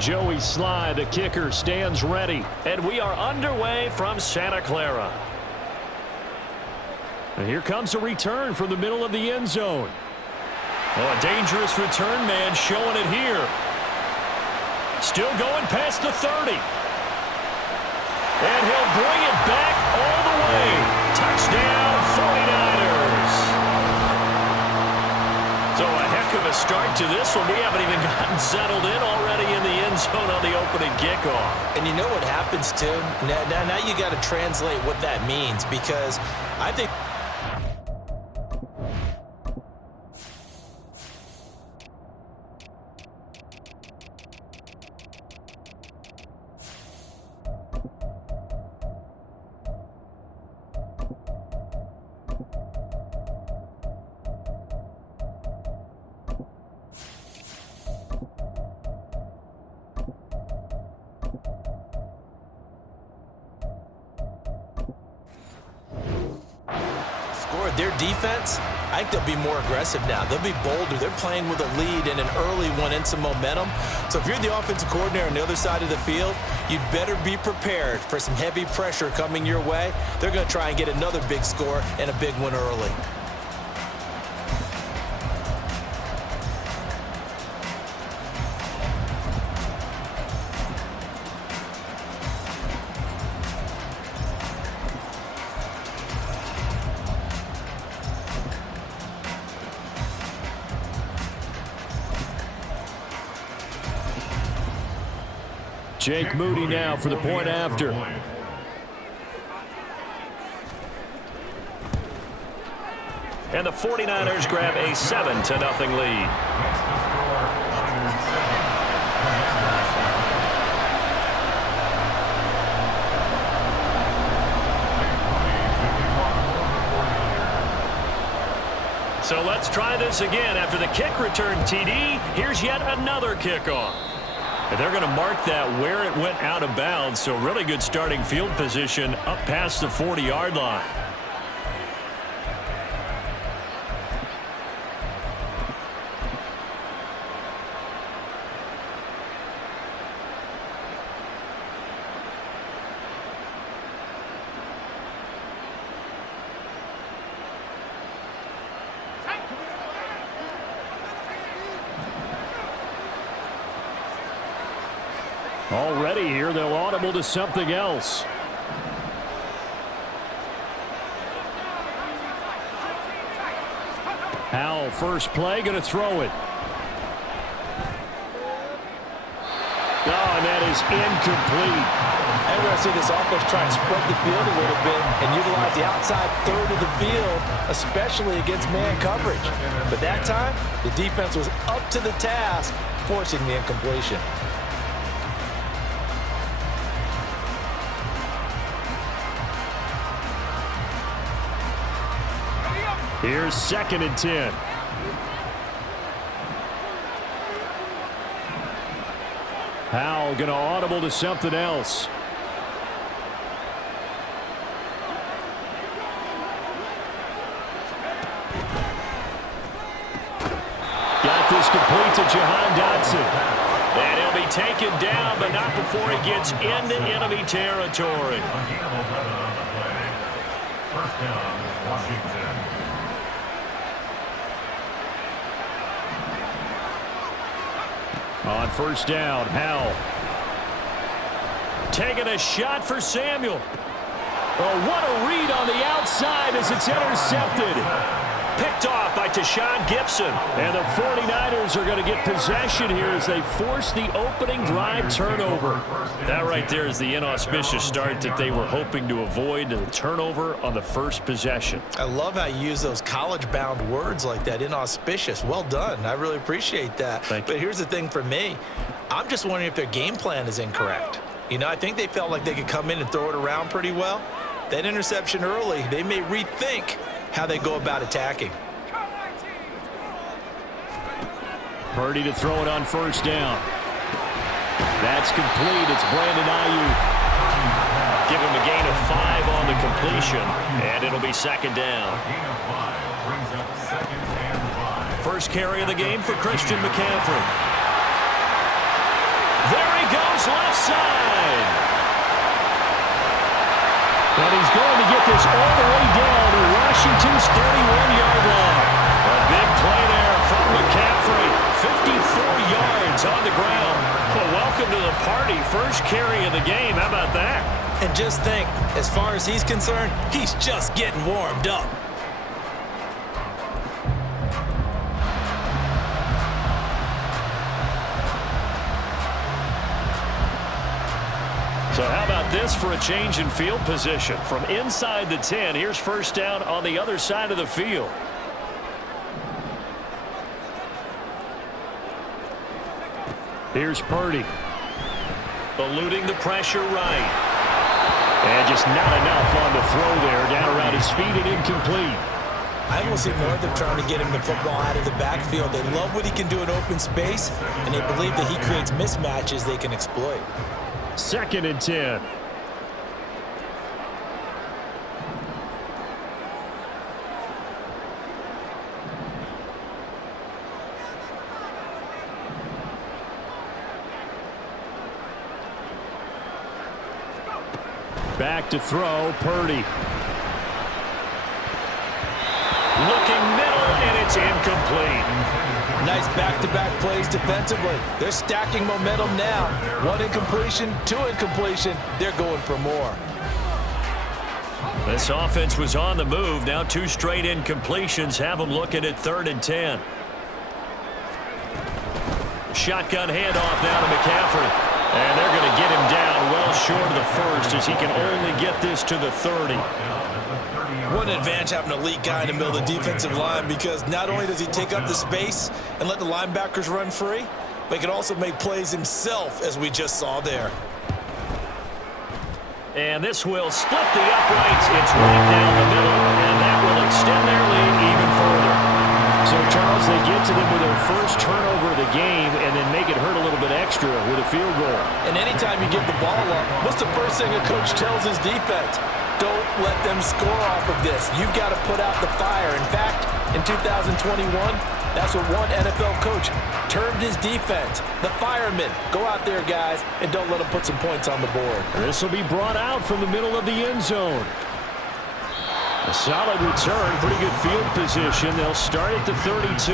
Joey Sly, the kicker, stands ready. And we are underway from Santa Clara. And here comes a return from the middle of the end zone. Oh, a dangerous return man showing it here. Still going past the 30. And he'll bring it back all the way. Touchdown, 49ers. So a heck of a start to this one. We haven't even gotten settled in already in the end zone on the opening kickoff. And you know what happens, too? Now you got to translate what that means, because I think their defense, I think they'll be more aggressive now. They'll be bolder. They're playing with a lead and an early one and some momentum. So if you're the offensive coordinator on the other side of the field, you'd better be prepared for some heavy pressure coming your way. They're going to try and get another big score and a big one early. Jake Moody now for the point after. And the 49ers grab a 7-0 lead. So let's try this again. After the kick return TD, here's yet another kickoff. And they're going to mark that where it went out of bounds. So really good starting field position up past the 40-yard line. Already here, they'll audible to something else. Howell, first play, going to throw it. Oh, and that is incomplete. And we're going to see this offense try and spread the field a little bit and utilize the outside third of the field, especially against man coverage. But that time, the defense was up to the task, forcing the incompletion. Here's 2nd and 10. Howell going to audible to something else. Got this complete to Jahan Dotson. And he'll be taken down, but not before he gets into enemy territory. First down, Washington. On first down, Howell. Taking a shot for Samuel. Oh, what a read on the outside as it's intercepted. Picked off by Tashawn Gibson. And the 49ers are going to get possession here as they force the opening drive turnover. That right there is the inauspicious start that they were hoping to avoid, the turnover on the first possession. I love how you use those college-bound words like that, inauspicious. Well done. I really appreciate that. Thank you. But here's the thing for me. I'm just wondering if their game plan is incorrect. You know, I think they felt like they could come in and throw it around pretty well. That interception early, they may rethink how they go about attacking. Purdy to throw it on first down. That's complete. It's Brandon Ayuk. Give him a gain of 5 on the completion, and it'll be 2nd down. First carry of the game for Christian McCaffrey. There goes left side. And he's going to get this all the way down to Washington's 31-yard line. A big play there from McCaffrey. 54 yards on the ground. Well, welcome to the party. First carry of the game. How about that? And just think, as far as he's concerned, he's just getting warmed up. So how about this for a change in field position? From inside the 10, here's first down on the other side of the field. Here's Purdy. Eluding the pressure right. And just not enough on the throw there. Down around his feet and incomplete. I almost see more of them trying to get him the football out of the backfield. They love what he can do in open space, and they believe that he creates mismatches they can exploit. 2nd and 10. Back to throw, Purdy. Looking middle, and it's incomplete. Nice back-to-back plays defensively. They're stacking momentum now. 1 incompletion, 2 incompletion. They're going for more. This offense was on the move. Now 2 straight incompletions have them looking at 3rd and 10. Shotgun handoff now to McCaffrey. And they're going to get him down well short of the first as he can only get this to the 30. What an advantage having an elite guy in the middle of the defensive line, because not only does he take up the space and let the linebackers run free, but he can also make plays himself, as we just saw there. And this will split the uprights. It's right down the middle, and that will extend their lead even further. So, Charles, they get to them with their first turnover of the game and then make it hurt a little bit extra with a field goal. And anytime you give the ball up, what's the first thing a coach tells his defense? Don't let them score off of this. You've got to put out the fire. In fact, in 2021, that's what one NFL coach termed his defense. The firemen. Go out there, guys, and don't let them put some points on the board. This will be brought out from the middle of the end zone. A solid return, pretty good field position. They'll start at the 32.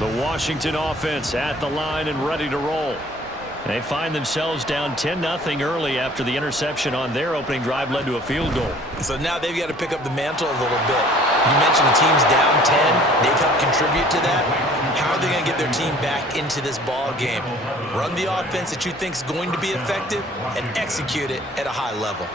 The Washington offense at the line and ready to roll. They find themselves down 10-0 early after the interception on their opening drive led to a field goal. So now they've got to pick up the mantle a little bit. You mentioned the team's down 10. They've helped contribute to that. How are they going to get their team back into this ball game? Run the offense that you think is going to be effective and execute it at a high level.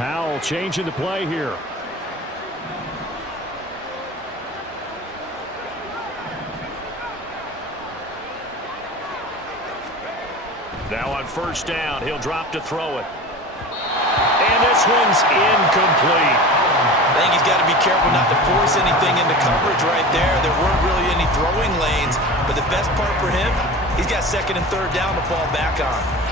Howell changing the play here. Now on first down, he'll drop to throw it. And this one's incomplete. I think he's got to be careful not to force anything into coverage right there. There weren't really any throwing lanes, but the best part for him, he's got 2nd and 3rd down to fall back on.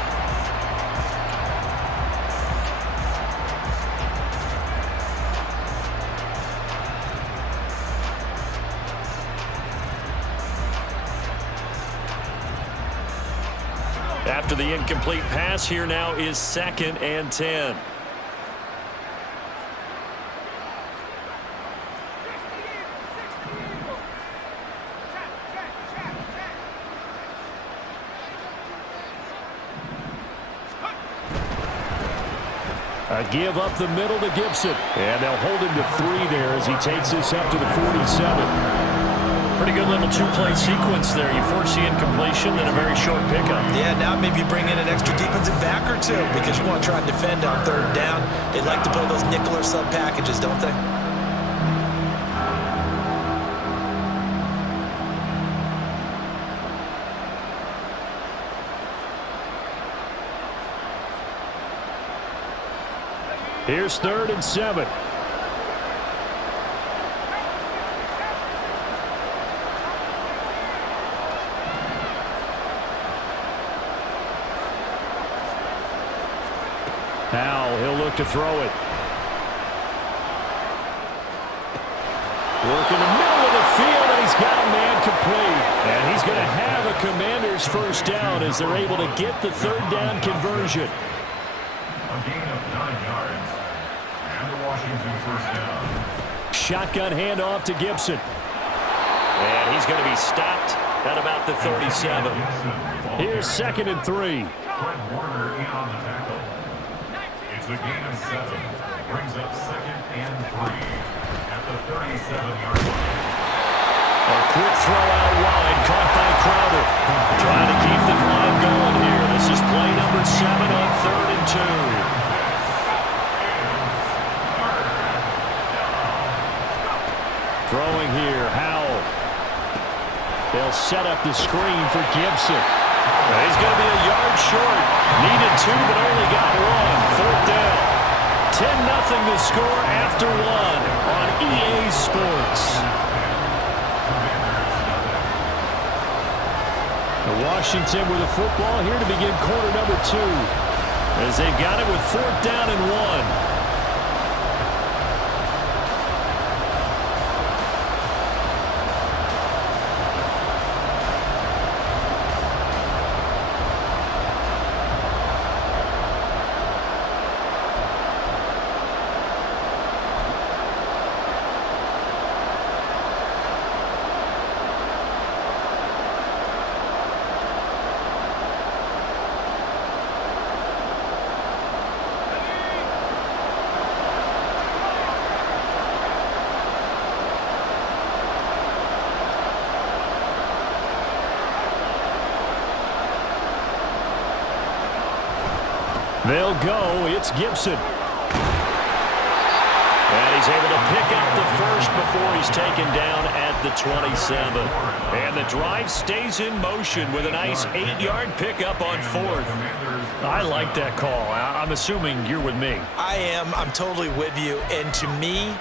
After the incomplete pass, here now is 2nd and 10. A give up the middle to Gibson. And they'll hold him to 3 there as he takes this up to the 47. Pretty good little 2-play sequence there. You force the incompletion, then a very short pickup. Yeah, now maybe bring in an extra defensive back or 2 because you want to try and defend on 3rd down. They like to play those nickel or sub packages, don't they? Here's 3rd and 7. Now he'll look to throw it. Work in the middle of the field, and he's got a man complete. And he's going to have a Commanders first down as they're able to get the 3rd down conversion. A gain of 9 yards. And the Washington first down. Shotgun handoff to Gibson. And he's going to be stopped at about the 37. Here's 2nd and 3. Fred Warner in on the tackle. It's a gain of 7. Brings up 2nd and 3. At the 37-yard line. A quick throw out wide, caught by Crowder. Trying to keep the drive going here. This is play number 7 on 3rd and 2. Throwing here, Howell. They'll set up the screen for Gibson. He's going to be a yard short. Needed 2, but only got 1. 4th down. 10-0 the score after 1 on EA Sports. Washington with the football here to begin quarter number 2 as they've got it with 4th down and 1. They'll go. It's Gibson. And he's able to pick up the first before he's taken down at the 27. And the drive stays in motion with a nice 8-yard pickup on 4th. I like that call. I'm assuming you're with me. I am. I'm totally with you. And to me,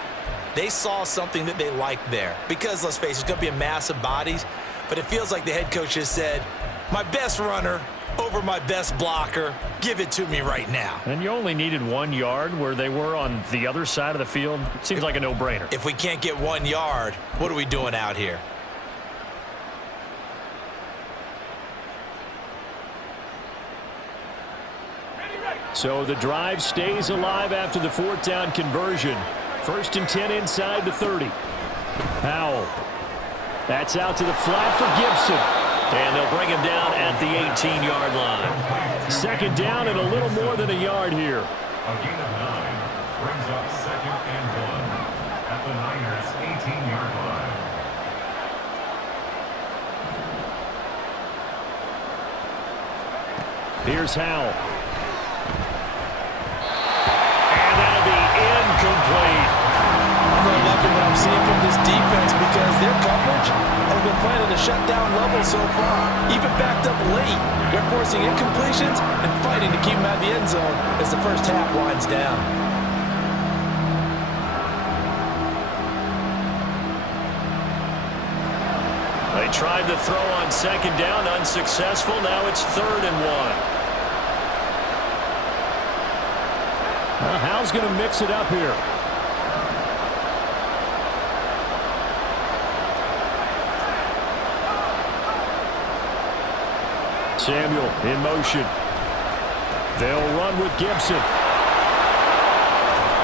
they saw something that they liked there. Because, let's face it, it's going to be a mass of bodies. But it feels like the head coach has said, my best runner over my best blocker, give it to me right now. And you only needed 1 yard where they were on the other side of the field. Seems like a no-brainer. If we can't get 1 yard, what are we doing out here? So the drive stays alive after the 4th down conversion. 1st and 10 inside the 30. Howell. That's out to the flat for Gibson. And they'll bring him down at the 18-yard line. 2nd down and a little more than a yard here. A gain of 9 brings up 2nd and 1 at the Niners' 18-yard line. Here's Howell. And that'll be incomplete. I'm really liking what I'm seeing from this defense because their coverage has been playing at a shutdown level so far. Even backed up late, they're forcing incompletions and fighting to keep them out of the end zone as the first half winds down. They tried to throw on 2nd down, unsuccessful. Now it's 3rd and 1. Well, Howell's going to mix it up here. Samuel in motion. They'll run with Gibson.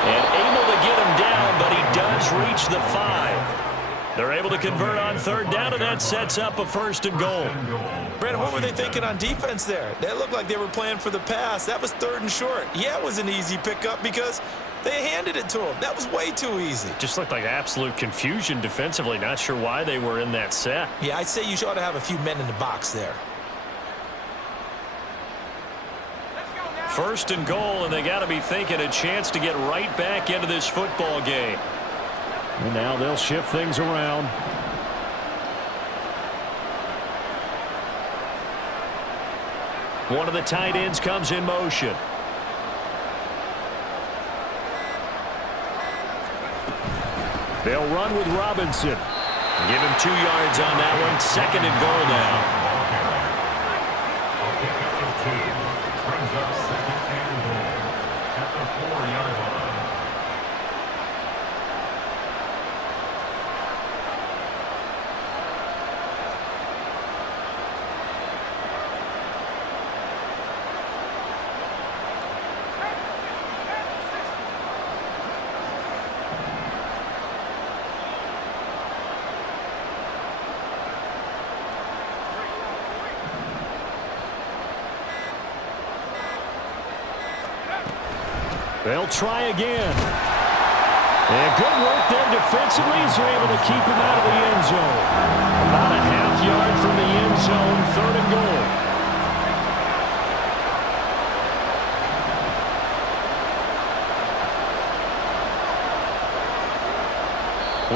And able to get him down, but he does reach the 5. They're able to convert on 3rd down, and that sets up a 1st and goal. Brandon, what were they thinking on defense there? They looked like they were playing for the pass. That was 3rd and short. Yeah, it was an easy pickup because they handed it to him. That was way too easy. Just looked like absolute confusion defensively. Not sure why they were in that set. Yeah, I'd say you ought to have a few men in the box there. 1st and goal, and they got to be thinking a chance to get right back into this football game. And now they'll shift things around. One of the tight ends comes in motion. They'll run with Robinson. Give him 2 yards on that one. 2nd and goal now. A pickup of 2 brings up 2nd and goal at the 4-yard line. They'll try again. And good work there defensively as they're able to keep him out of the end zone. About a half yard from the end zone, 3rd and goal.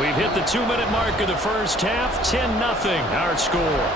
We've hit the 2-minute mark of the first half. 10-0 our score.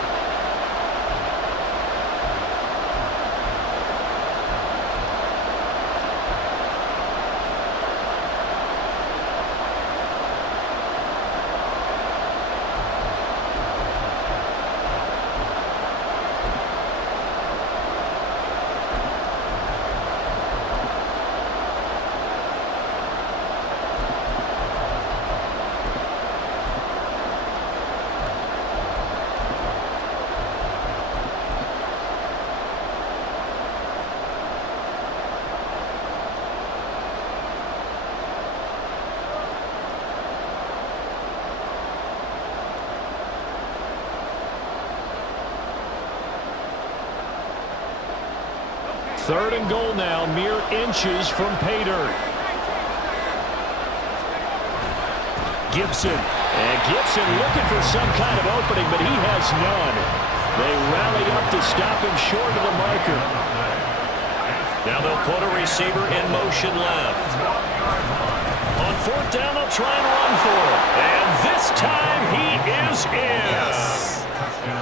Third and goal now, mere inches from pay dirt. Gibson. And Gibson looking for some kind of opening, but he has none. They rally up to stop him short of the marker. Now they'll put a receiver in motion left. On 4th down, they'll try and run for it. And this time he is in. Yes.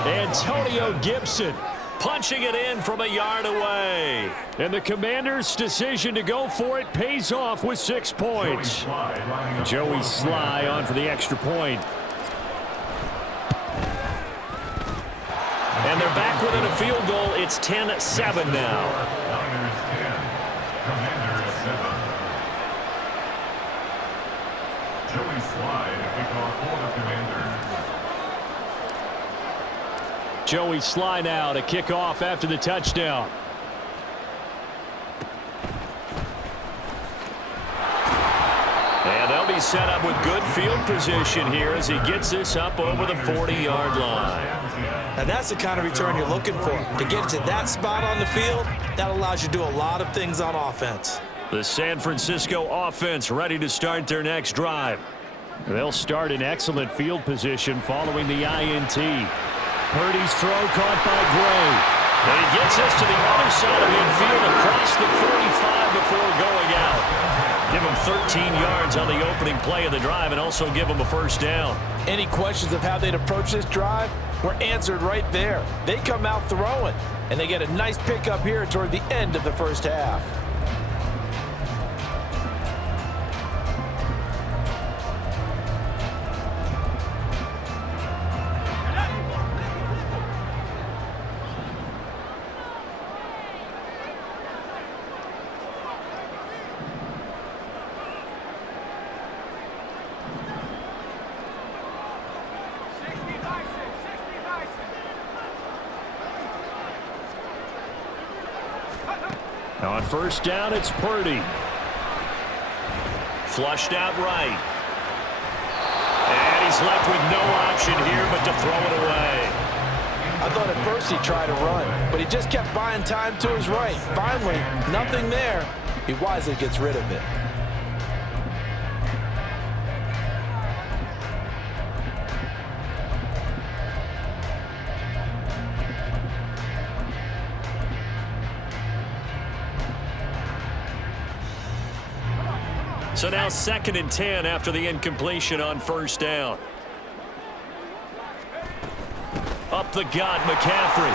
Antonio Gibson punching it in from a yard away. And the Commanders' decision to go for it pays off with 6 points. Joey Sly on for the extra point. And they're back within a field goal. It's 10-7 now. Niners 10, Commanders 7. Joey Sly to kick off for the Commanders. Joey Sly now to kick off after the touchdown. And they'll be set up with good field position here as he gets this up over the 40-yard line. Now that's the kind of return you're looking for. To get to that spot on the field, that allows you to do a lot of things on offense. The San Francisco offense ready to start their next drive. They'll start in excellent field position following the INT. Purdy's throw caught by Gray. And he gets this to the other side of midfield across the 45 before going out. Give him 13 yards on the opening play of the drive and also give him a first down. Any questions of how they'd approach this drive were answered right there. They come out throwing, and they get a nice pickup here toward the end of the first half. On 1st down, it's Purdy. Flushed out right. And he's left with no option here but to throw it away. I thought at first he tried to run, but he just kept buying time to his right. Finally, nothing there. He wisely gets rid of it. So now 2nd and 10 after the incompletion on 1st down. Up the gut, McCaffrey.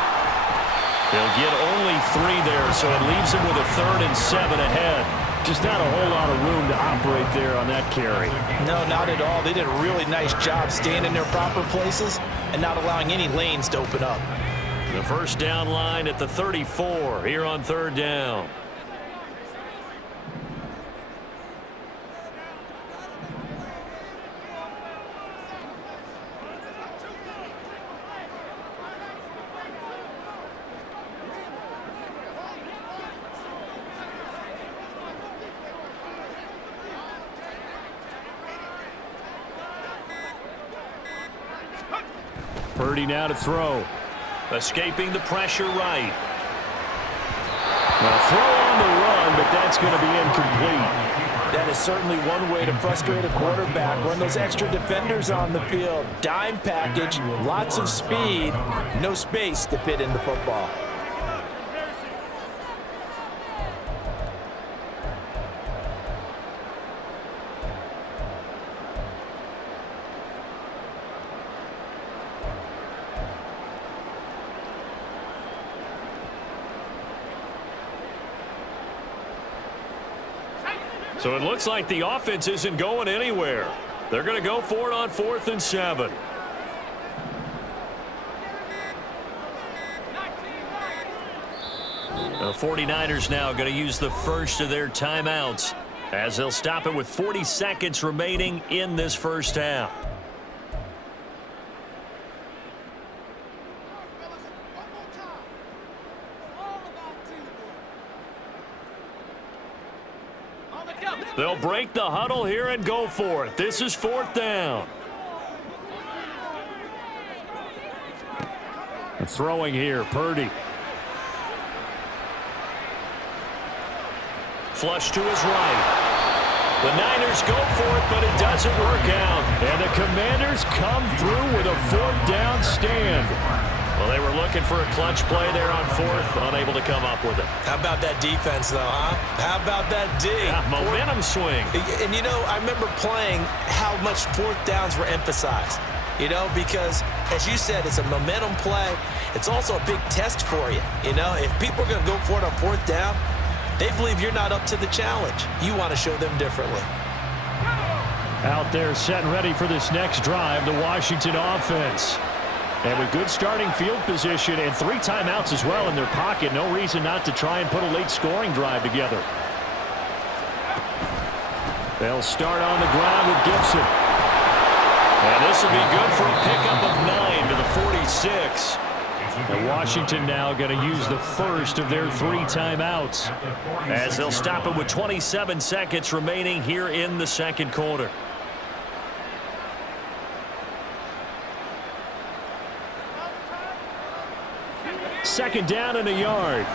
They'll get only 3 there, so it leaves him with a 3rd and 7 ahead. Just not a whole lot of room to operate there on that carry. No, not at all. They did a really nice job staying in their proper places and not allowing any lanes to open up. The first down line at the 34 here on third down. Purdy now to throw. Escaping the pressure right. Well, throw on the run, but that's going to be incomplete. That is certainly one way to frustrate a quarterback. Run those extra defenders on the field. Dime package, lots of speed, no space to fit in the football. So it looks like the offense isn't going anywhere. They're going to go for it on 4th and 7. The 49ers now going to use the first of their timeouts as they'll stop it with 40 seconds remaining in this first half. They'll break the huddle here and go for it. This is 4th down. And throwing here, Purdy. Flush to his right. The Niners go for it, but it doesn't work out. And the Commanders come through with a 4th down stand. Well, they were looking for a clutch play there on 4th, unable to come up with it. How about that defense, though, huh? How about that D? Yeah, momentum swing. And, you know, I remember playing how much 4th downs were emphasized. You know, because, as you said, it's a momentum play. It's also a big test for you. You know, if people are going to go for it on 4th down, they believe you're not up to the challenge. You want to show them differently. Out there set and ready for this next drive, the Washington offense. And with good starting field position and 3 timeouts as well in their pocket, no reason not to try and put a late scoring drive together. They'll start on the ground with Gibson. And this will be good for a pickup of 9 to the 46. And Washington now going to use the first of their 3 timeouts as they'll stop it with 27 seconds remaining here in the second quarter. Second down and a yard.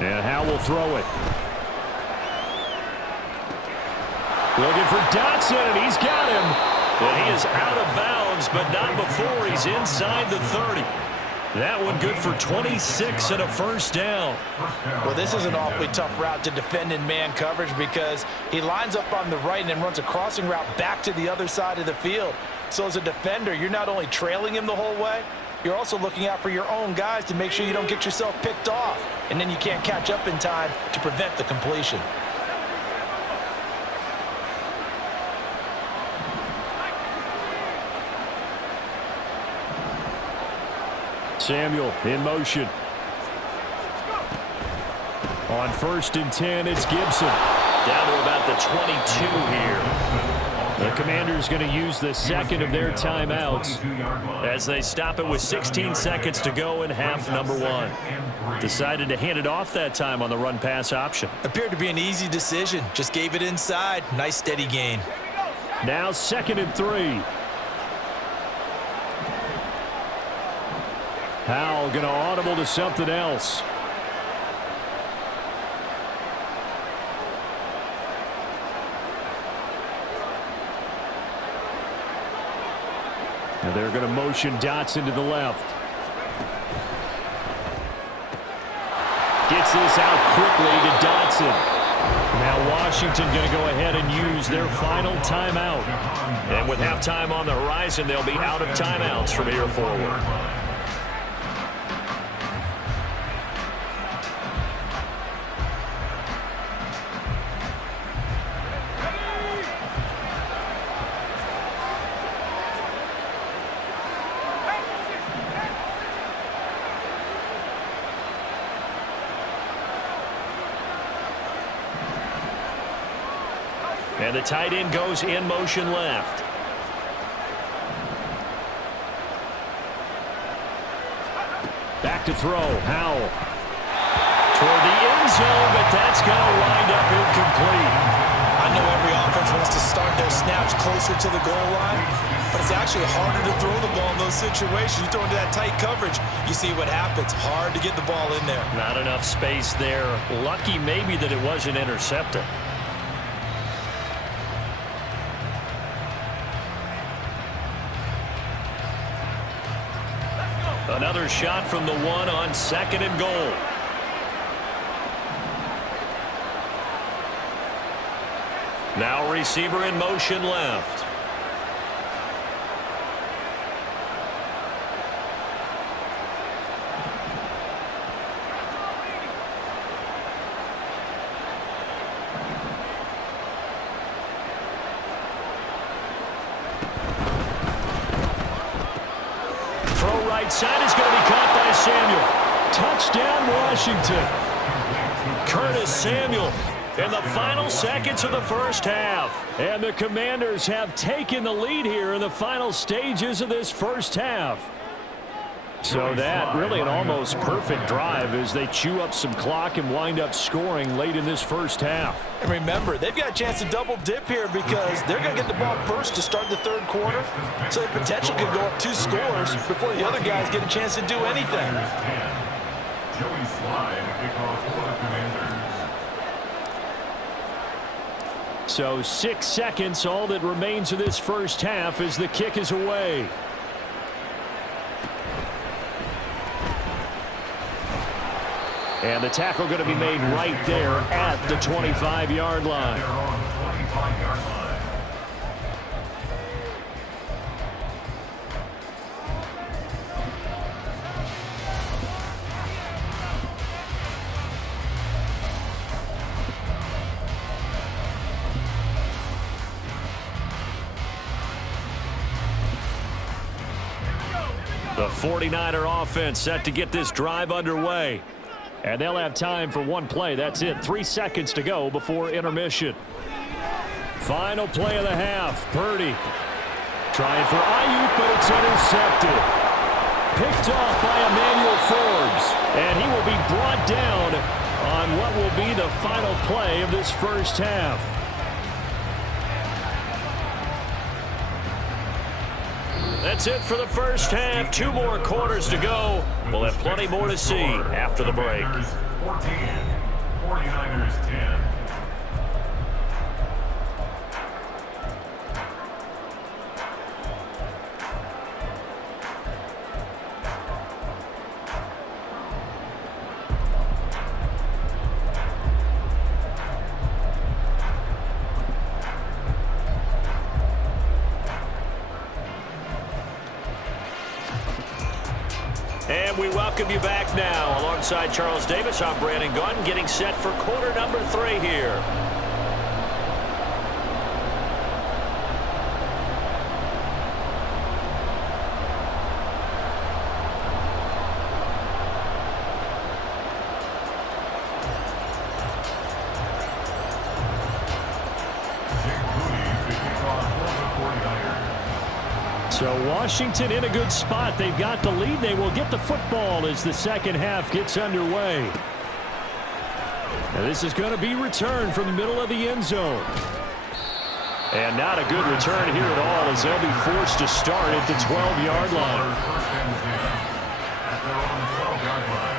And Howe will throw it. Looking for Dotson, and he's got him. And he is out of bounds, but not before he's inside the 30. That one good for 26 and a first down. Well, this is an awfully tough route to defend in man coverage because he lines up on the right and then runs a crossing route back to the other side of the field. So as a defender, you're not only trailing him the whole way, you're also looking out for your own guys to make sure you don't get yourself picked off. And then you can't catch up in time to prevent the completion. Samuel in motion. On 1st and 10, it's Gibson. Down to about the 22 here. The Commanders going to use the second of their timeouts as they stop it with 16 seconds to go in half number 1. Decided to hand it off that time on the run-pass option. Appeared to be an easy decision. Just gave it inside. Nice steady gain. Now 2nd and 3. Howell going to audible to something else. They're going to motion Dotson to the left. Gets this out quickly to Dotson. Now Washington going to go ahead and use their final timeout. And with halftime on the horizon, they'll be out of timeouts from here forward. And the tight end goes in motion left. Back to throw. Howell. Toward the end zone, but that's going to wind up incomplete. I know every offense wants to start their snaps closer to the goal line, but it's actually harder to throw the ball in those situations. You throw into that tight coverage, you see what happens. Hard to get the ball in there. Not enough space there. Lucky maybe that it wasn't intercepted. Another shot from the one on 2nd and goal. Now receiver in motion left. Right side is going to be caught by Samuel. Touchdown, Washington. Curtis Samuel in the final seconds of the first half. And the Commanders have taken the lead here in the final stages of this first half. So that really an almost perfect drive as they chew up some clock and wind up scoring late in this first half. And remember, they've got a chance to double dip here because they're going to get the ball first to start the third quarter. So the potential could go up 2 scores before the other guys get a chance to do anything. Joey Slide, kickoff for the Commanders. So 6 seconds, all that remains of this first half as the kick is away. And the tackle going to be made right there at the 25-yard line. They're on the 25-yard line. The 49er offense set to get this drive underway. And they'll have time for one play. That's it. 3 seconds to go before intermission. Final play of the half. Purdy trying for Ayuk, but it's intercepted. Picked off by Emmanuel Forbes. And he will be brought down on what will be the final play of this first half. That's it for the first half. 2 more quarters to go. We'll have plenty more to see after the break. 14, 49ers 10. And we welcome you back now. Alongside Charles Davis, I'm Brandon Gunn, getting set for quarter number 3 here. So Washington in a good spot. They've got the lead. They will get the football as the second half gets underway. And this is going to be returned from the middle of the end zone. And not a good return here at all as they'll be forced to start at the 12-yard line. First and 10 at their own 12-yard line.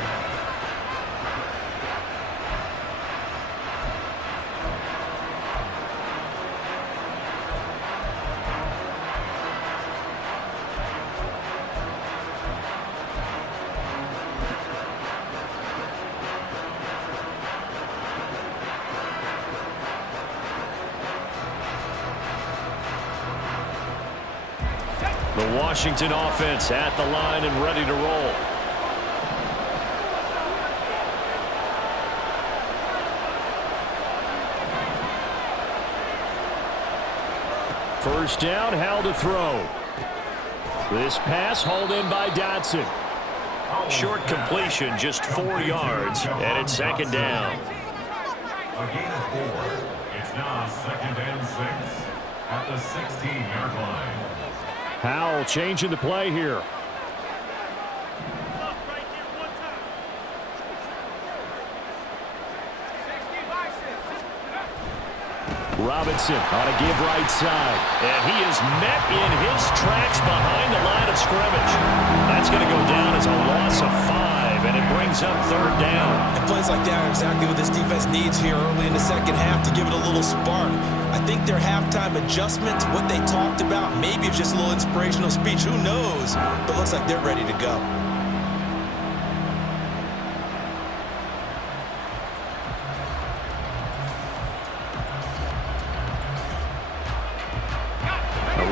The Washington offense at the line and ready to roll. First down, Howell to throw. This pass hauled in by Dotson. Short completion, just 4 yards, and it's second down. A gain of 4. It's now 2nd and 6 at the 16-yard line. Howell changing the play here. Robinson on a give right side. And he is met in his tracks behind the line of scrimmage. That's going to go down as a loss of 5, and it brings up third down. And plays like that are exactly what this defense needs here early in the second half to give it a little spark. I think their halftime adjustments, what they talked about, maybe it's just a little inspirational speech. Who knows? But looks like they're ready to go.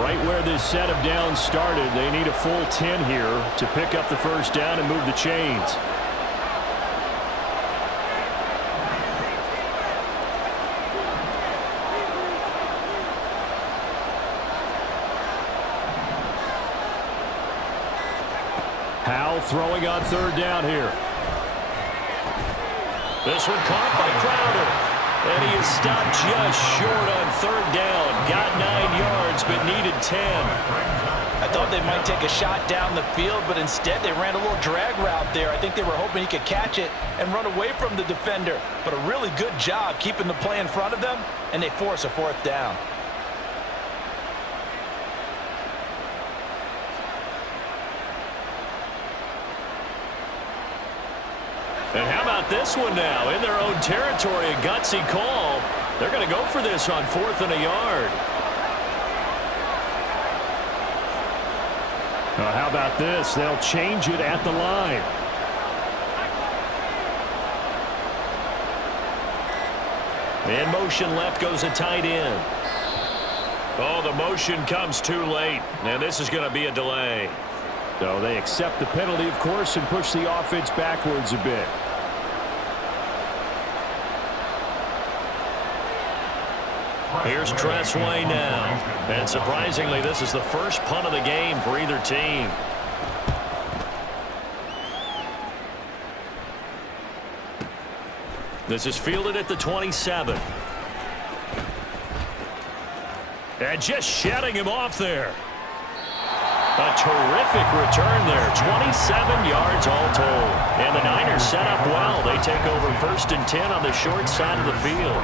Right where this set of downs started, they need a full 10 here to pick up the first down and move the chains. Howell throwing on third down here. This one caught by Crowder. And he is stopped just short on third down. Got 9 yards, but needed 10. I thought they might take a shot down the field, but instead they ran a little drag route there. I think they were hoping he could catch it and run away from the defender. But a really good job keeping the play in front of them, and they force a fourth down. And how about this one now? In their own territory, a gutsy call. They're going to go for this on 4th and a yard. How about this? They'll change it at the line. In motion left goes a tight end. Oh, the motion comes too late. And this is going to be a delay. So they accept the penalty, of course, and push the offense backwards a bit. Here's Tressway now. And surprisingly, this is the first punt of the game for either team. This is fielded at the 27. And just shutting him off there. A terrific return there. 27 yards all told. And the Niners set up well. They take over 1st and 10 on the short side of the field.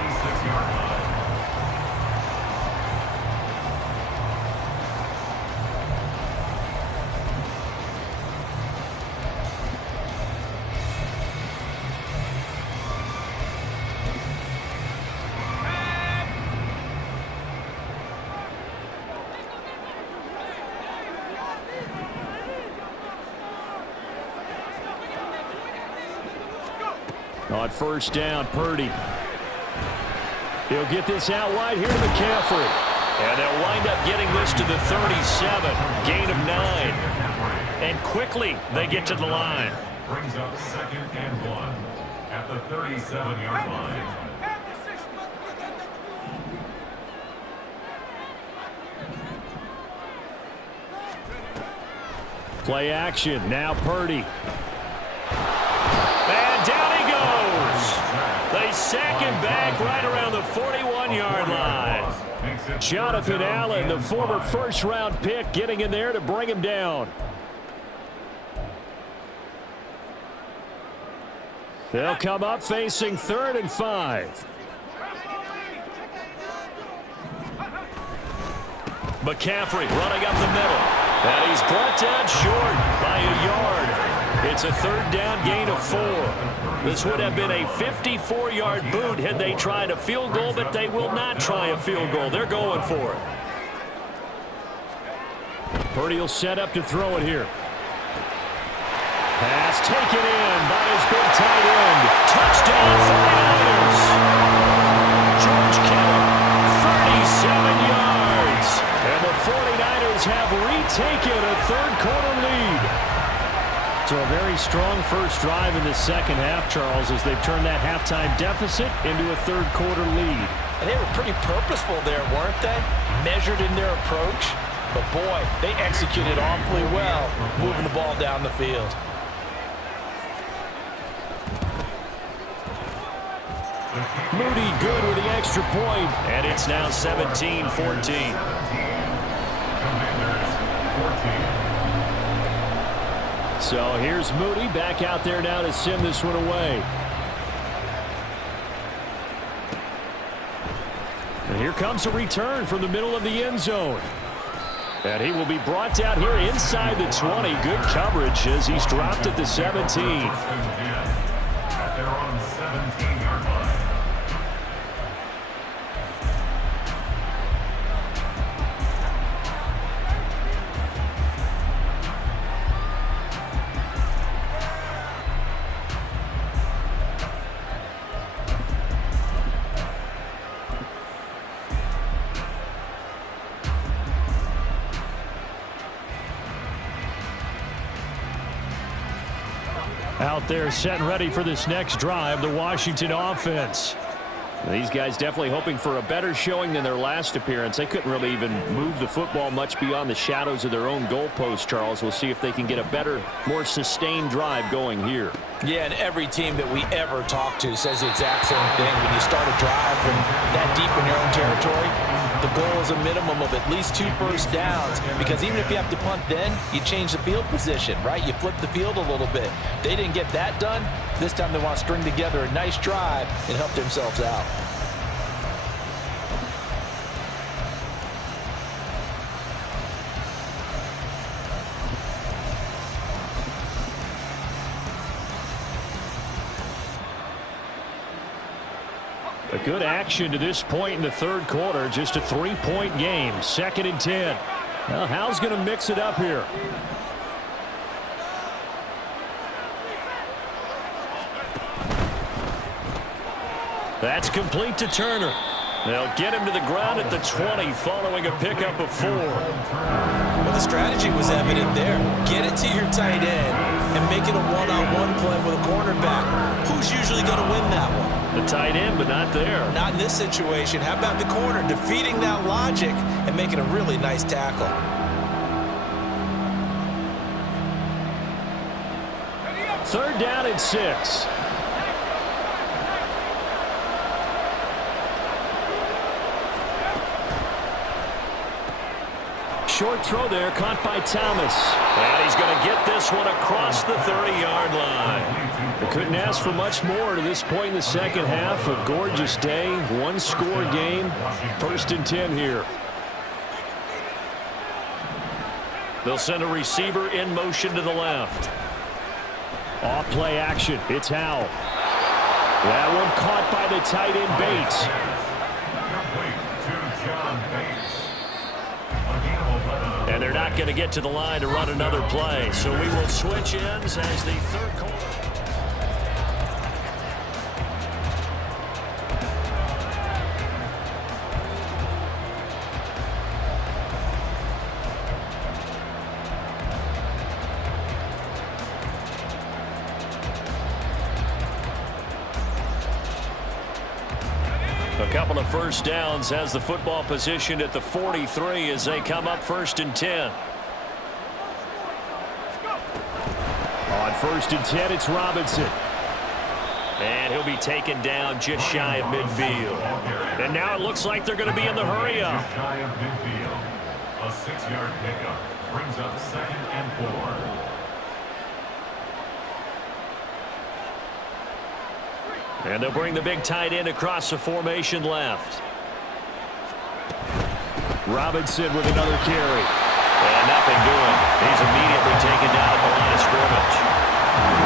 On first down, Purdy. He'll get this out wide here to McCaffrey. And they'll wind up getting this to the 37. Gain of 9. And quickly they get to the line. Brings up 2nd and 1 at the 37-yard line. Play action. Now Purdy. And down he goes. They sack him back right around the 41-yard line. Jonathan Allen, the former first-round pick, getting in there to bring him down. They'll come up facing 3rd and 5. McCaffrey running up the middle. And he's brought down short by a yard. It's a 3rd down gain of 4. This would have been a 54-yard boot had they tried a field goal, but they will not try a field goal. They're going for it. Purdy will set up to throw it here. Pass taken in by his big tight end. Touchdown 49ers. George Kittle, 37 yards. And the 49ers have retaken So a very strong first drive in the second half, Charles, as they've turned that halftime deficit into a third-quarter lead. And they were pretty purposeful there, weren't they? Measured in their approach. But, boy, they executed awfully well moving the ball down the field. Moody good with the extra point, and it's now 17-14. So here's Moody back out there now to send this one away. And here comes a return from the middle of the end zone. And he will be brought down here inside the 20. Good coverage as he's dropped at the 17. At their own 17-yard line. Out there set and ready for this next drive, the Washington offense. These guys definitely hoping for a better showing than their last appearance. They couldn't really even move the football much beyond the shadows of their own goalpost, Charles. We'll see if they can get a better, more sustained drive going here. Yeah, and every team that we ever talk to says the exact same thing. When you start a drive from that deep in your own territory, the goal is a minimum of at least 2 first downs, because even if you have to punt then, you change the field position, right? You flip the field a little bit. They didn't get that done. This time they want to string together a nice drive and help themselves out. A good action to this point in the third quarter. Just a 3-point game. 2nd and 10. Well, Hal's going to mix it up here. That's complete to Turner. They'll get him to the ground at the 20 following a pickup of 4. Well, the strategy was evident there. Get it to your tight end and make it a one-on-one play with a cornerback. Who's usually going to win that one? The tight end, but not there. Not in this situation. How about the corner defeating that logic and making a really nice tackle? Third down and 6. Short throw there, caught by Thomas. And he's going to get this one across the 30-yard line. They couldn't ask for much more to this point in the second half. A gorgeous day, one-score game. 1st and 10 here. They'll send a receiver in motion to the left. Off play action. It's Howell. That one caught by the tight end Bates. And they're not going to get to the line to run another play. So we will switch ends as the third quarter. A couple of first downs has the football positioned at the 43 as they come up 1st and 10. On 1st and 10, it's Robinson. And he'll be taken down just shy of midfield. And now it looks like they're going to be in the hurry up. Just shy of midfield. A 6-yard pickup brings up 2nd and 4. And they'll bring the big tight end across the formation left. Robinson with another carry. And nothing doing. He's immediately taken down at the line of scrimmage.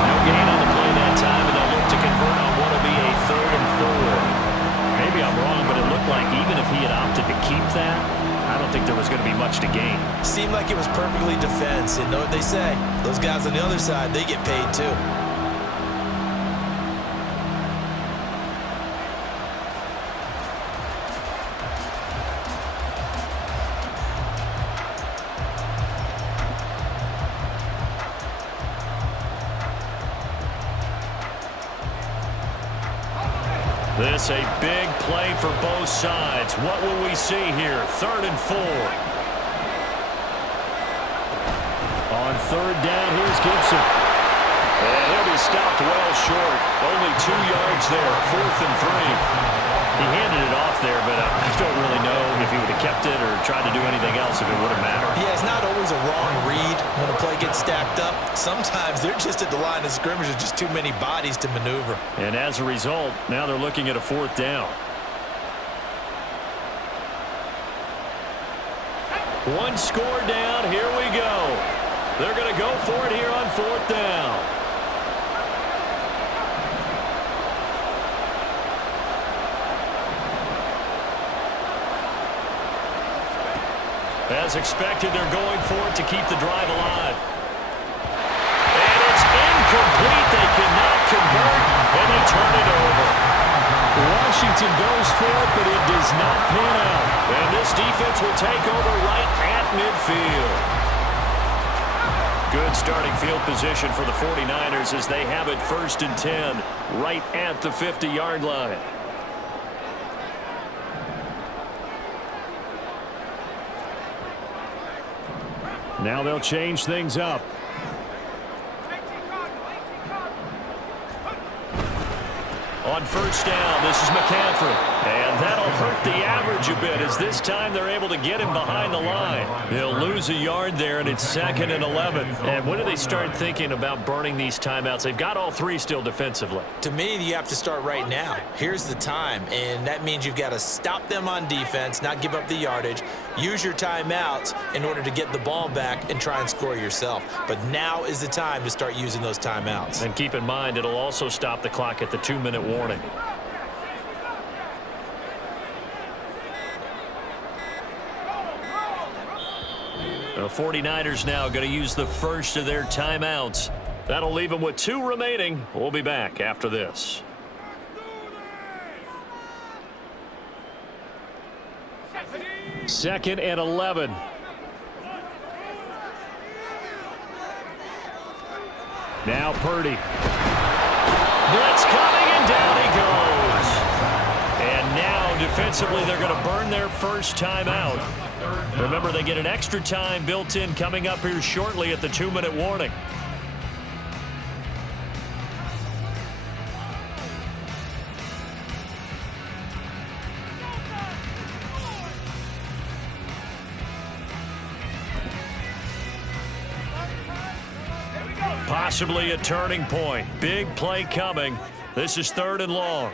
No gain on the play that time, and they'll look to convert on what will be a 3rd and 4. Maybe I'm wrong, but it looked like even if he had opted to keep that, I don't think there was going to be much to gain. Seemed like it was perfectly defense. And know what they say? Those guys on the other side, they get paid too. This a big play for both sides. What will we see here? 3rd and 4. On 3rd down, here's Gibson. And he'll be stopped well short. Only 2 yards there, 4th and 3. He handed it off there, but I don't really know if he would have kept it or tried to do anything else if it would have mattered. Yeah, it's not always a wrong read when a play gets stacked up. Sometimes they're just at the line of scrimmage with just too many bodies to maneuver. And as a result, now they're looking at a 4th down. One score down. Here we go. They're going to go for it here on 4th down. As expected, they're going for it to keep the drive alive. And it's incomplete. They cannot convert, and they turn it over. Washington goes for it, but it does not pan out. And this defense will take over right at midfield. Good starting field position for the 49ers as they have it 1st and 10 right at the 50-yard line. Now they'll change things up. On 1st down, this is McCaffrey. And that'll hurt the average a bit as this time they're able to get him behind the line. They'll lose a yard there, and it's 2nd and 11. And when do they start thinking about burning these timeouts? They've got all 3 still defensively. To me, you have to start right now. Here's the time, and that means you've got to stop them on defense, not give up the yardage, use your timeouts in order to get the ball back and try and score yourself. But now is the time to start using those timeouts. And keep in mind, it'll also stop the clock at the 2-minute warning. The 49ers now going to use the first of their timeouts. That'll leave them with 2 remaining. We'll be back after this. Second and 11. Now Purdy. Blitz coming, and down he goes. And now defensively they're going to burn their first timeout. Remember, they get an extra time built in coming up here shortly at the 2-minute warning. Possibly a turning point. Big play coming. This is 3rd and long.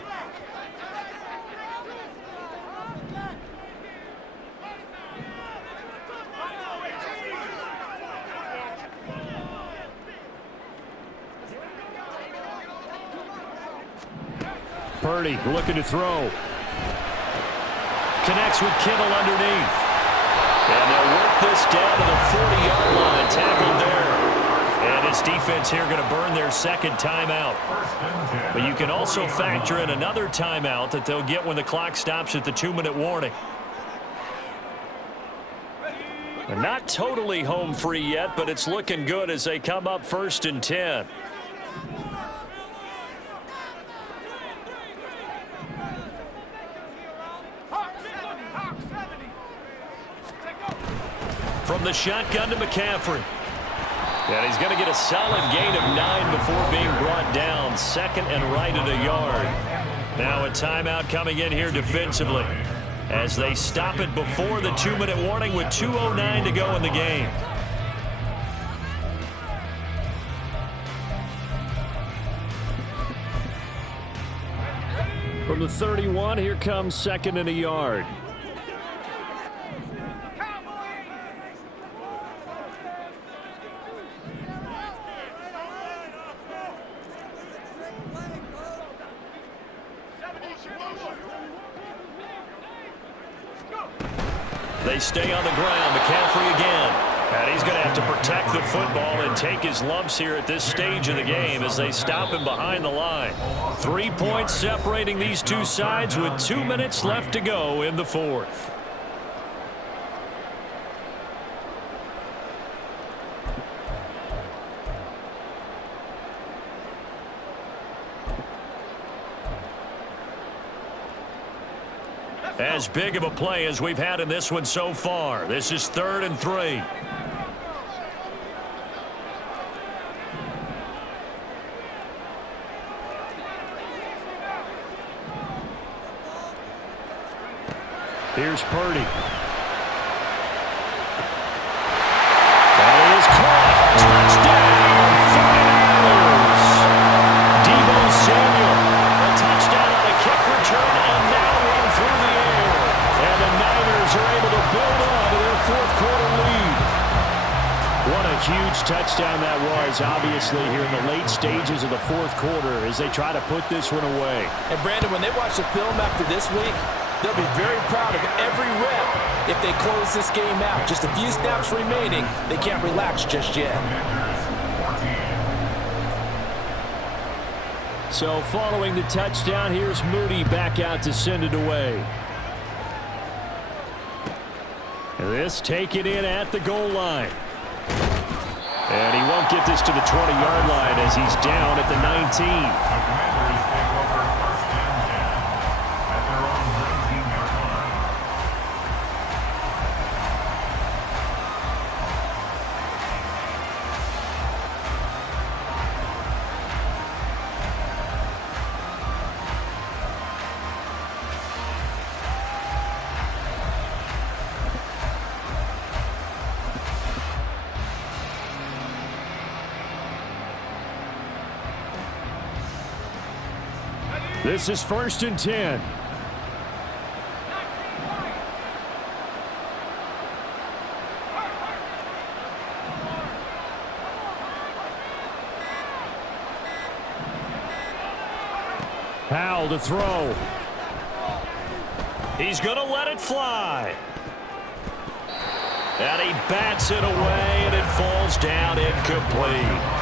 Purdy looking to throw. Connects with Kittle underneath. And they'll work this down to the 40-yard line. Tackled there. And this defense here going to burn their 2nd timeout. But you can also factor in another timeout that they'll get when the clock stops at the 2-minute warning. They're not totally home free yet, but it's looking good as they come up 1st and 10. From the shotgun to McCaffrey. And he's going to get a solid gain of 9 before being brought down. 2nd and right at a yard. Now a timeout coming in here defensively as they stop it before the 2-minute warning with 2:09 to go in the game. From the 31, here comes 2nd and a yard. They stay on the ground. McCaffrey again. And he's going to have to protect the football and take his lumps here at this stage of the game as they stop him behind the line. 3 points separating these two sides with 2 minutes left to go in the 4th. As big of a play as we've had in this one so far. This is 3rd and 3. Here's Purdy. That is caught. Touchdown, 49ers. Deebo Samuel. A touchdown on a kick return and now run through the air. And the Niners are able to build on to their 4th quarter lead. What a huge touchdown that was, obviously, here in the late stages of the 4th quarter as they try to put this one away. And, Brandon, when they watch the film after this week, they'll be very proud of every rep if they close this game out. Just a few snaps remaining. They can't relax just yet. So following the touchdown, here's Moody back out to send it away. This taken in at the goal line. And he won't get this to the 20-yard line as he's down at the 19. This is 1st and 10. Powell to throw. He's going to let it fly. And he bats it away, and it falls down incomplete.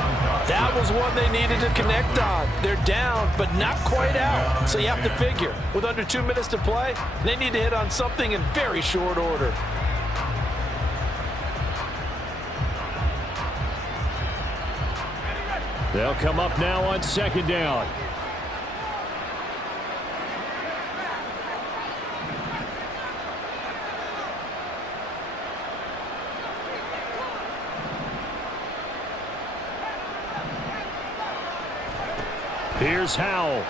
That was one they needed to connect on. They're down, but not quite out. So you have to figure, with under 2 minutes to play, they need to hit on something in very short order. They'll come up now on 2nd down. Here's Howell.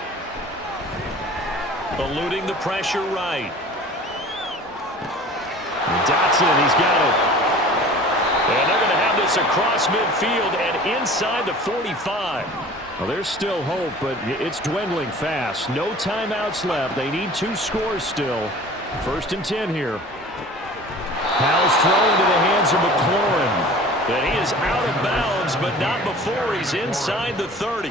Eluding the pressure right. Dotson, he's got it. And they're going to have this across midfield and inside the 45. Well, there's still hope, but it's dwindling fast. No timeouts left. They need 2 scores still. 1st and 10 here. Howell's thrown into the hands of McLaurin. And he is out of bounds, but not before he's inside the 30.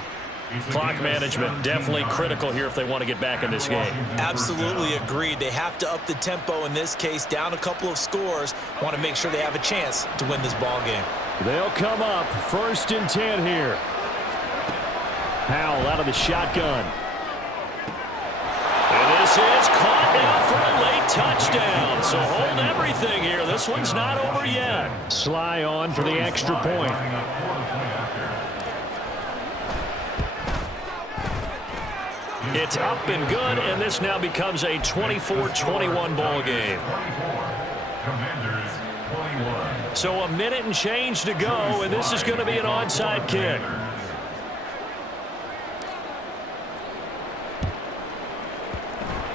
Clock management definitely critical here if they want to get back in this game. Absolutely agreed. They have to up the tempo in this case, down a couple of scores. Want to make sure they have a chance to win this ball game. They'll come up 1st and 10 here. Powell out of the shotgun. And this is caught now for a late touchdown. So hold everything here. This one's not over yet. Sly on for the extra point. It's up and good, and this now becomes a 24-21 ball game. So a minute and change to go, and this is going to be an onside kick.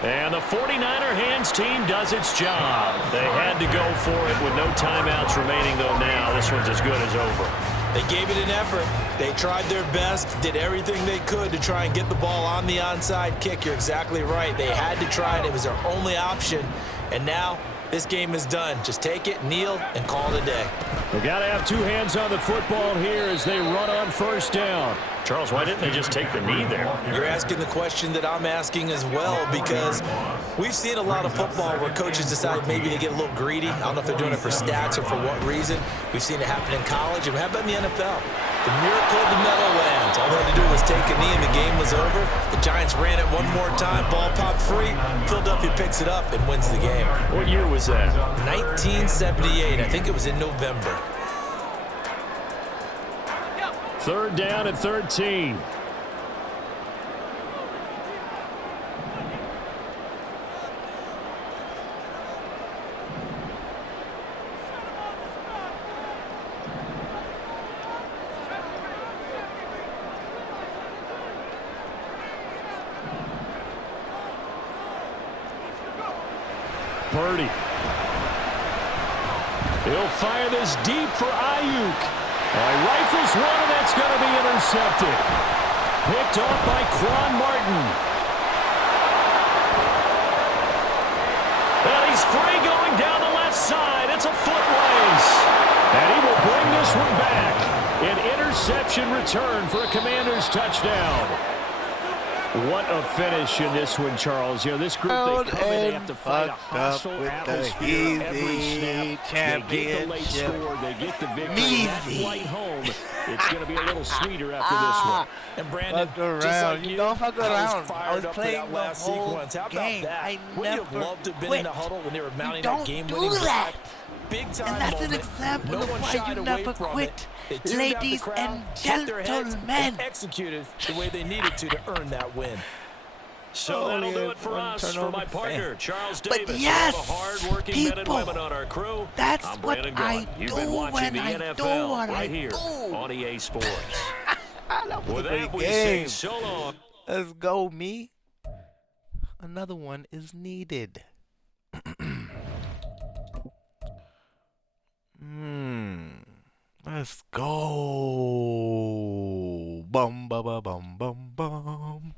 And the 49er hands team does its job. They had to go for it with no timeouts remaining, though now this one's as good as over. They gave it an effort. They tried their best, did everything they could to try and get the ball on the onside kick. You're exactly right. They had to try it. It was their only option. And now this game is done. Just take it, kneel, and call it a day. They've got to have 2 hands on the football here as they run on 1st down. Charles, why didn't they just take the knee there? You're asking the question that I'm asking as well, because we've seen a lot of football where coaches decide maybe they get a little greedy. I don't know if they're doing it for stats or for what reason. We've seen it happen in college, and how about in the NFL? The miracle of the Meadowlands. All they had to do was take a knee, and the game was over. The Giants ran it one more time. Ball popped free. Philadelphia picks it up and wins the game. What year was that? 1978. I think it was in November. 3rd down and 13. Purdy. He'll fire this deep for Ayuk. Rifles one, and that's going to be intercepted. Picked off by Quan Martin. And he's free going down the left side. It's a foot race. And he will bring this one back. An interception return for a Commanders touchdown. What a finish in this one, Charles. You know, this group, they come in, they have to fight a hostile atmosphere every snap. They get the late score, they get the victory. That flight home, it's going to be a little sweeter after this one. And Brandon, just like you know, if I go around, I was playing the last sequence. How about that? Wouldn't you have loved to have been in the huddle when they were mounting that game-winning drive? Big time and that's moment. an example No of one why shied you away never from quit, it. They tuned out the ladies crowd, and kept their heads, gentlemen. and executed the way they needed to earn that win. So that'll do it for us. For my partner, Charles Davis, But yes, all the hard-working men and people, women on our crew, that's I'm what Brandon I Gaudin. You've do been watching when the I NFL do what right I here do. on EA Sports. That was With a that, great we say game. so long. Let's go, me. Another one is needed. Let's go. Bum ba ba bum bum bum.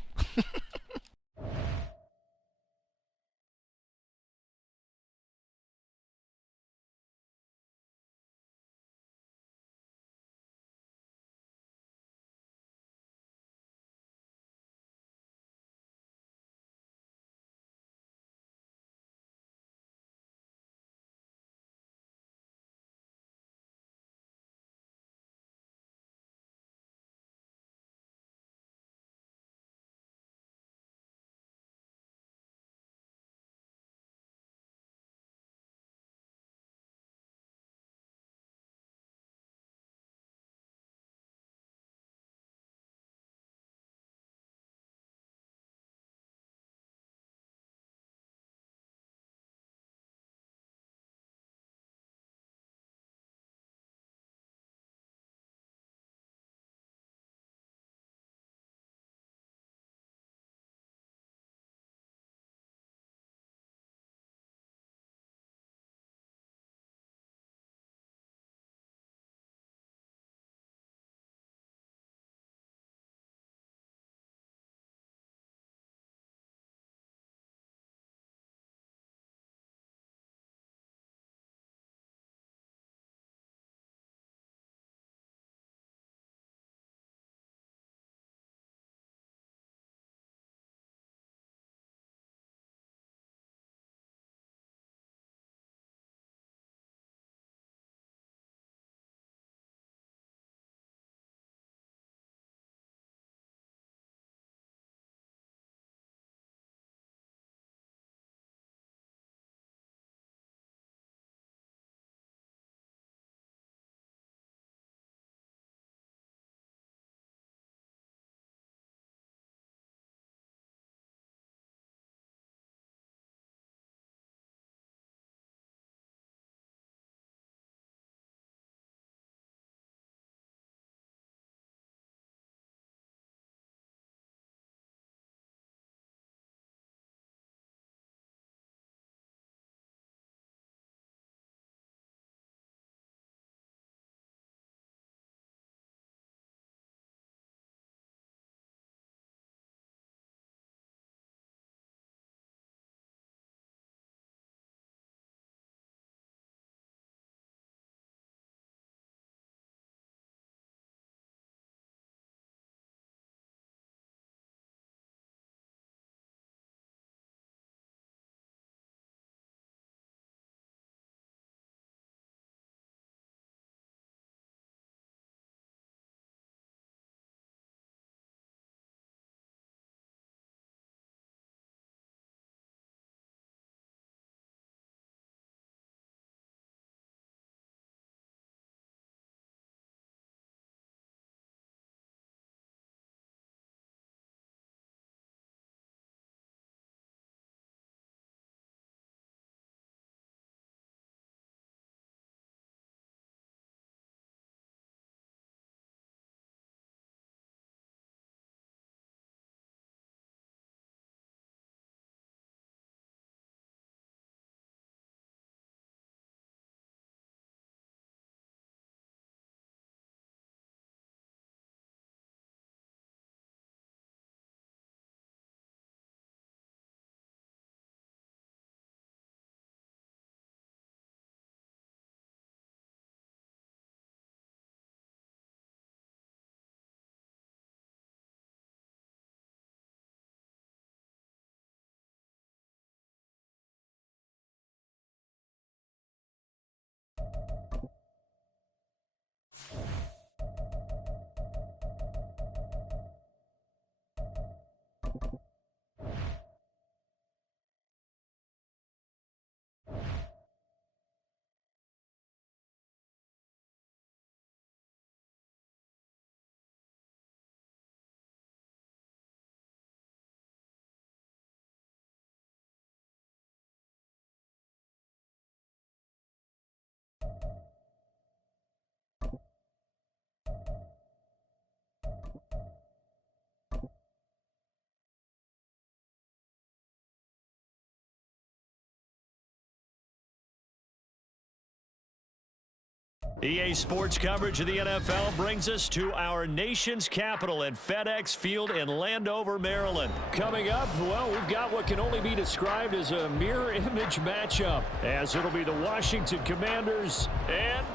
EA Sports coverage of the NFL brings us to our nation's capital at FedEx Field in Landover, Maryland. Coming up, well, we've got what can only be described as a mirror image matchup, as it'll be the Washington Commanders and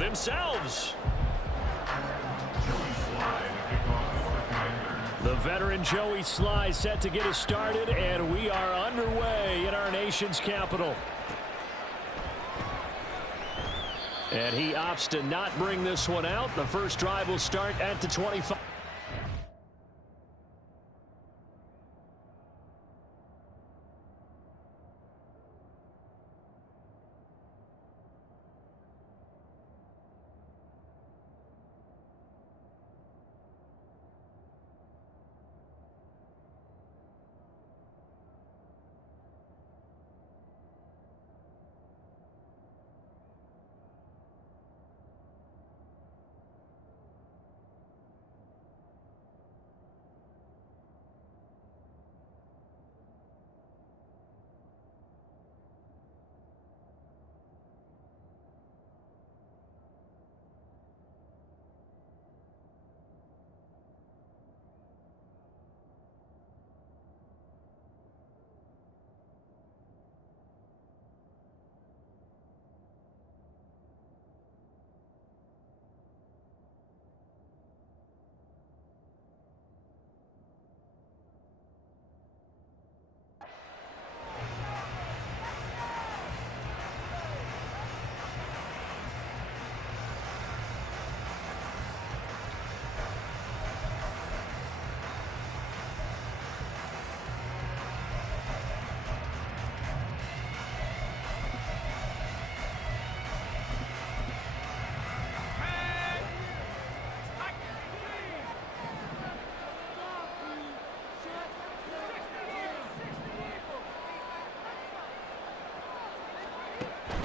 themselves. The veteran Joey Sly set to get us started, and we are underway in our nation's capital. And he opts to not bring this one out. The first drive will start at the 25.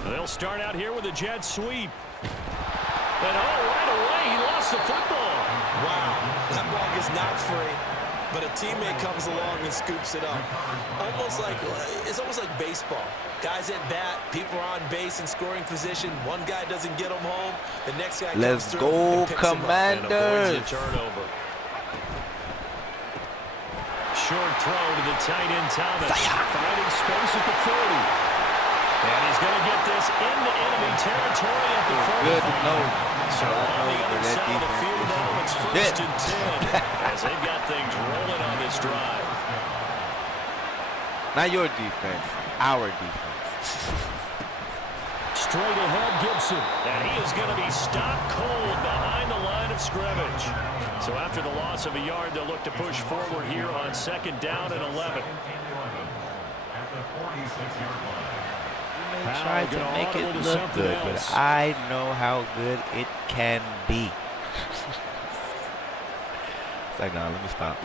They'll start out here with a jet sweep. And right away, he lost the football. Wow, that ball gets knocked free, but a teammate comes along and scoops it up. It's almost like baseball. Guys at bat, people are on base in scoring position. One guy doesn't get them home. The next guy comes through and picks him up. And avoids the turnover. Short throw to the tight end Thomas. Finding space at the 40. And he's going to get this into enemy territory at the 45. So on the other side of the field now, it's 1st and 10 as they've got things rolling on this drive. Not your defense, our defense. Straight ahead, Gibson. And he is going to be stopped cold behind the line of scrimmage. So after the loss of a yard, they'll look to push forward here on 2nd down and 11. At the 46-yard line. Try to make it look good, but I know how good it can be. It's like, nah, let me stop.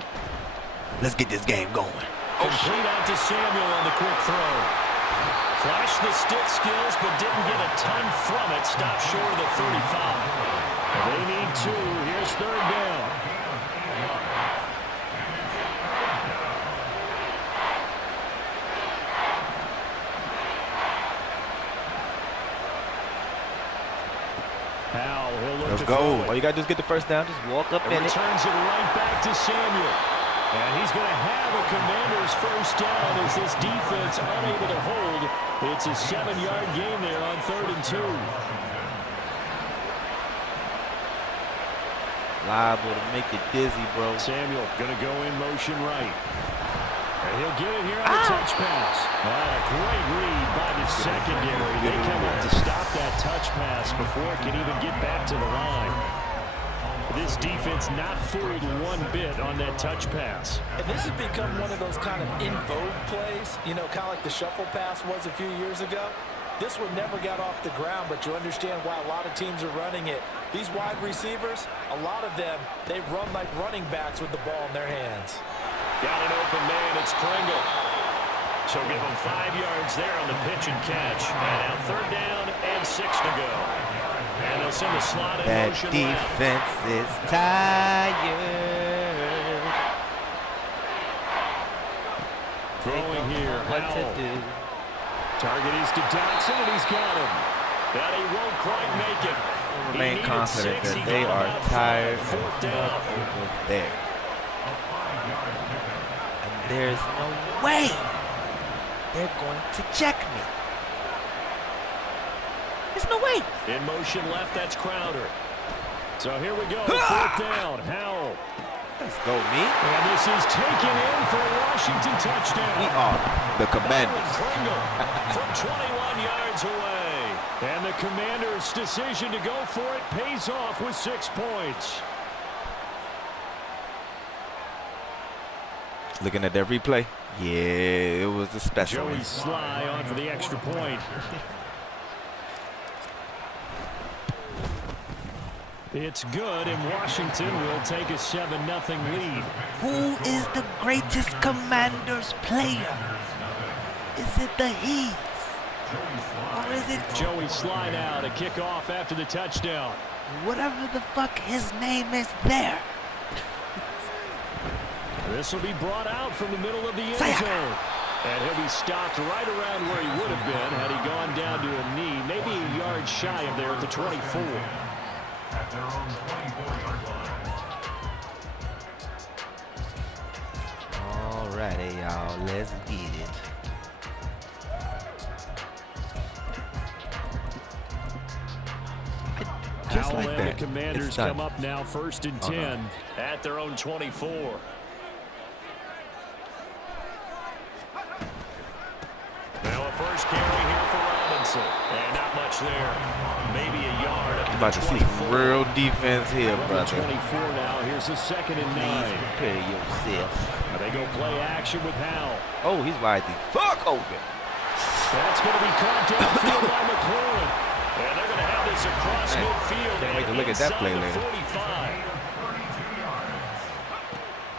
Let's get this game going. Complete out to Samuel on the quick throw. Flashed the stick skills, but didn't get a ton from it. Stopped short of the 35. They need 2. Here's 3rd down. Let's go. All you got to do is get the first down. Just walk up in it. Returns it right back to Samuel. And he's going to have a Commander's first down as this defense unable to hold. It's a 7-yard gain there on 3rd and 2. Liable to make it dizzy, bro. Samuel going to go in motion right. And he'll get it here on the touch pass. A great read by the secondary. They come up to stop that touch pass before it can even get back to the line. This defense not fooled one bit on that touch pass. And this has become one of those kind of in vogue plays, kind of like the shuffle pass was a few years ago. This one never got off the ground, but you understand why a lot of teams are running it. These wide receivers, a lot of them, they run like running backs with the ball in their hands. Got an open man, it's Pringle. So give him 5 yards there on the pitch and catch. And now 3rd down and 6 to go. And they'll send a slot in motion left. That defense is tired. Throwing here, what to Howell. do. Target is to Dotson, and he's got him. And he won't quite make it. Remain confident that they are tired and over there. And there's no way they're going to check me. There's no way. In motion left, that's Crowder. So here we go, 4th down, Howell. Let's go, me. And this is taken in for a Washington touchdown. We are the Commanders. From 21 yards away. And the Commanders' decision to go for it pays off with 6 points. Looking at that replay. Yeah, it was a special. Joey Sly on for the extra point. It's good, and Washington will take a 7-0 lead. Who is the greatest Commanders player? Is it the Heezy? Or is it Joey Sly now to kick off after the touchdown? whatever the fuck his name is there? This will be brought out from the middle of the end zone. And he'll be stopped right around where he would have been had he gone down to a knee, maybe a yard shy of there at the 24. At their own 24-yard line. Alrighty, y'all. Let's get it. Just Howell like and that. the Commanders It's done. come up now 1st and 10 at their own 24. Now a first carry here for Robinson. And not much there. Maybe a yard up to About the to see 24. some real defense here, From the brother. 24 now. Here's a 2nd and 9. Please prepare yourself. And they go play action with Howell. Oh, he's wide the fuck open. That's going to be caught downfield by McLaurin. And they're going to have this across midfield. Can't wait to look at that play later. 45.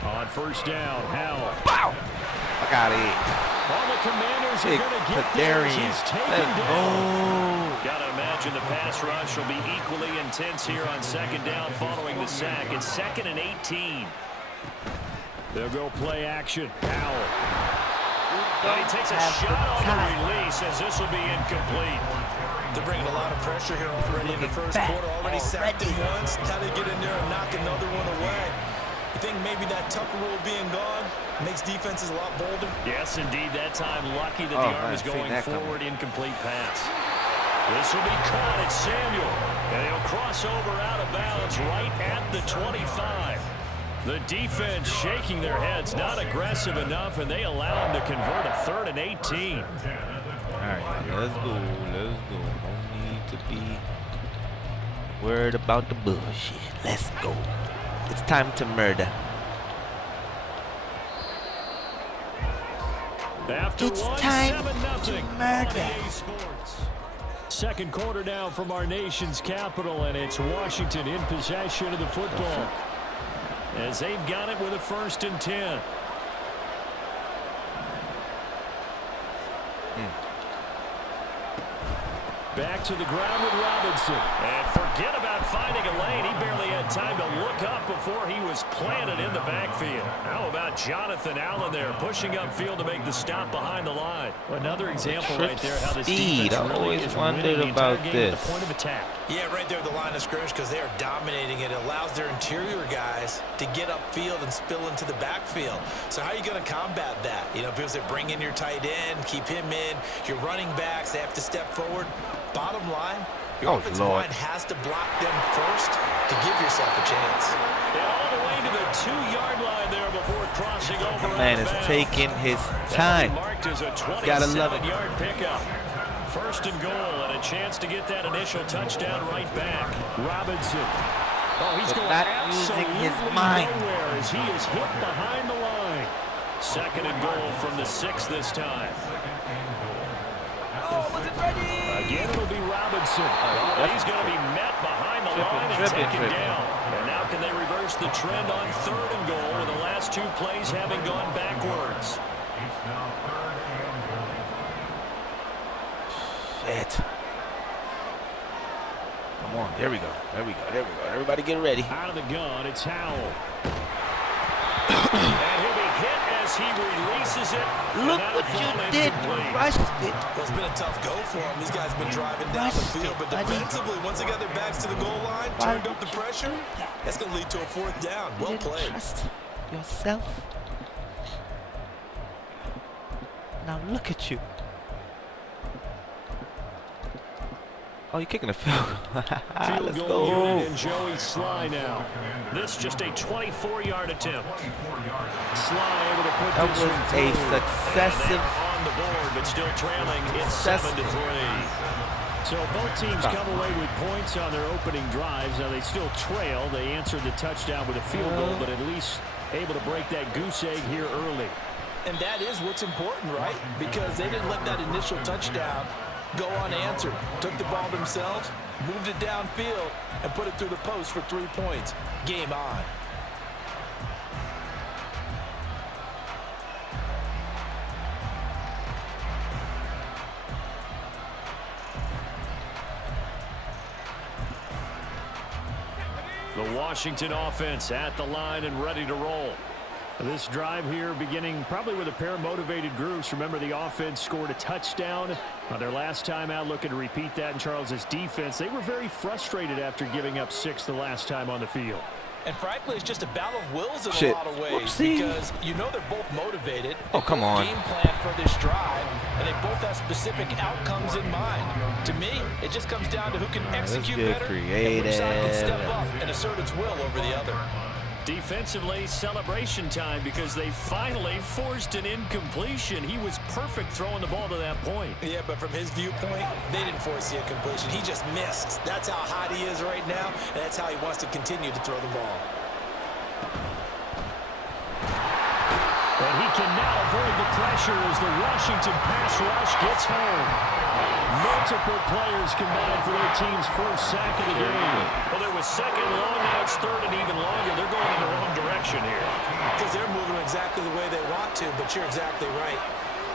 On 1st down, Howell. Bow! I got it. All the Commanders are Big going to get there. Kadarian. He's taken Let's down. go. Got to imagine the pass rush will be equally intense here on 2nd down following the sack. It's 2nd and 18. They'll go play action. Howell. And he takes a shot on the release as this will be incomplete. They're bringing a lot of pressure here already in the first quarter. Already sacked him once. How to get in there and knock another one away. You think maybe that Tucker rule being gone makes defenses a lot bolder? Yes, indeed. That time, lucky that the arm is going forward. Incomplete pass. This will be caught at Samuel. And he'll cross over out of bounds right at the 25. The defense shaking their heads, not aggressive enough, and they allow him to convert a 3rd and 18. All right, let's go. Let's go. No need to be worried about the bullshit. Let's go. It's time to murder. After It's one, time 7-0 to on murder. EA Sports. 2nd quarter now from our nation's capital, and it's Washington in possession of the football. As they've got it with a 1st and 10. Back to the ground with Robinson. And forget about finding a lane. He barely had time to look up before he was planted in the backfield. How about Jonathan Allen there pushing upfield to make the stop behind the line? Another example right there how this Speed. defense I really always is wondered winning the entire about game this. at the point of attack. Yeah, right there at the line of scrimmage because they are dominating it. It allows their interior guys to get upfield and spill into the backfield. So how are you going to combat that? You know, people say bring in your tight end, keep him in. Your running backs, they have to step forward. Bottom line, your offensive line has to block them first to give yourself a chance. And all the way to the 2-yard line there before crossing over. Man is taking his time. Marked as a Gotta love it. 27-yard pickup. 1st and goal and a chance to get that initial touchdown right back. Robinson. Oh, he's going not absolutely using his mind. nowhere as he is hit behind the line. 2nd and goal from the 6 this time. Oh, was it ready? Again, it'll be Robinson. He's going to be met behind the line and taken down. And now can they reverse the trend on 3rd and goal with the last 2 plays having gone backwards? Shit. Come on. There we go. There we go. There we go. Everybody get ready. Out of the gun, it's Howell. And he'll be hit as as he releases it. Look what you did. You rushed it. Well, it's been a tough go for them. These guys have been driving down the field, but defensively, once they got their backs to the goal line, turned up the pressure, that's going to lead to a 4th down. Well played. Trust yourself. Now look at you. Oh, you're kicking a field goal. Field Let's goal go. unit and Joey Sly now. This just a 24-yard attempt. Sly able to put That this was one a through. successive. And on the board, but still trailing. It's 7-3. So both teams come away with points on their opening drives. Now they still trail. They answered the touchdown with a field goal, but at least able to break that goose egg here early. And that is what's important, right? Because they didn't let that initial touchdown go unanswered. Took the ball themselves, moved it downfield, and put it through the post for 3 points. Game on. The Washington offense at the line and ready to roll. This drive here beginning probably with a pair of motivated groups. Remember, the offense scored a touchdown on their last time out, looking to repeat that in Charles's defense. They were very frustrated after giving up 6 the last time on the field. And frankly, it's just a battle of wills in a lot of ways. Whoopsie. Because you know they're both motivated. Oh, come on. Game plan for this drive, and they both have specific outcomes in mind. To me, it just comes down to who can execute get better and which side can step creative. up and assert its will over the other. Defensively, celebration time because they finally forced an incompletion. He was perfect throwing the ball to that point. Yeah, but from his viewpoint, they didn't force the incompletion. He just missed. That's how hot he is right now, and that's how he wants to continue to throw the ball. And he can now avoid the pressure as the Washington pass rush gets home. Multiple players combined for their team's first sack of the game. Well, there was second long, now it's third and even longer. They're going in the wrong direction here. Because they're moving exactly the way they want to, but you're exactly right.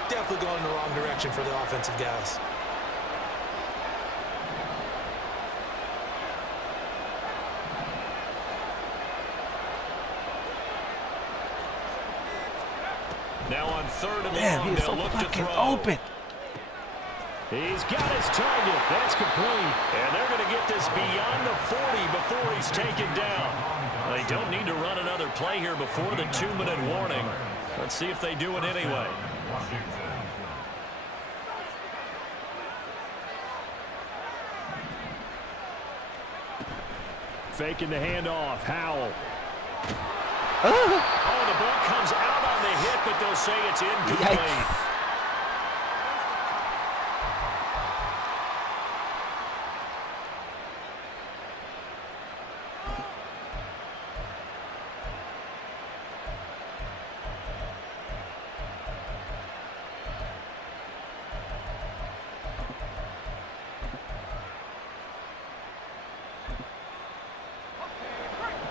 Definitely going in the wrong direction for the offensive guys. Now on third and Man, long, he is so they'll look to fucking throw. open. He's got his target. That's complete. And they're going to get this beyond the 40 before he's taken down. They don't need to run another play here before the 2-minute warning. Let's see if they do it anyway. Faking the handoff. Howell. Oh, the ball comes out on the hit, but they'll say it's incomplete. Yikes.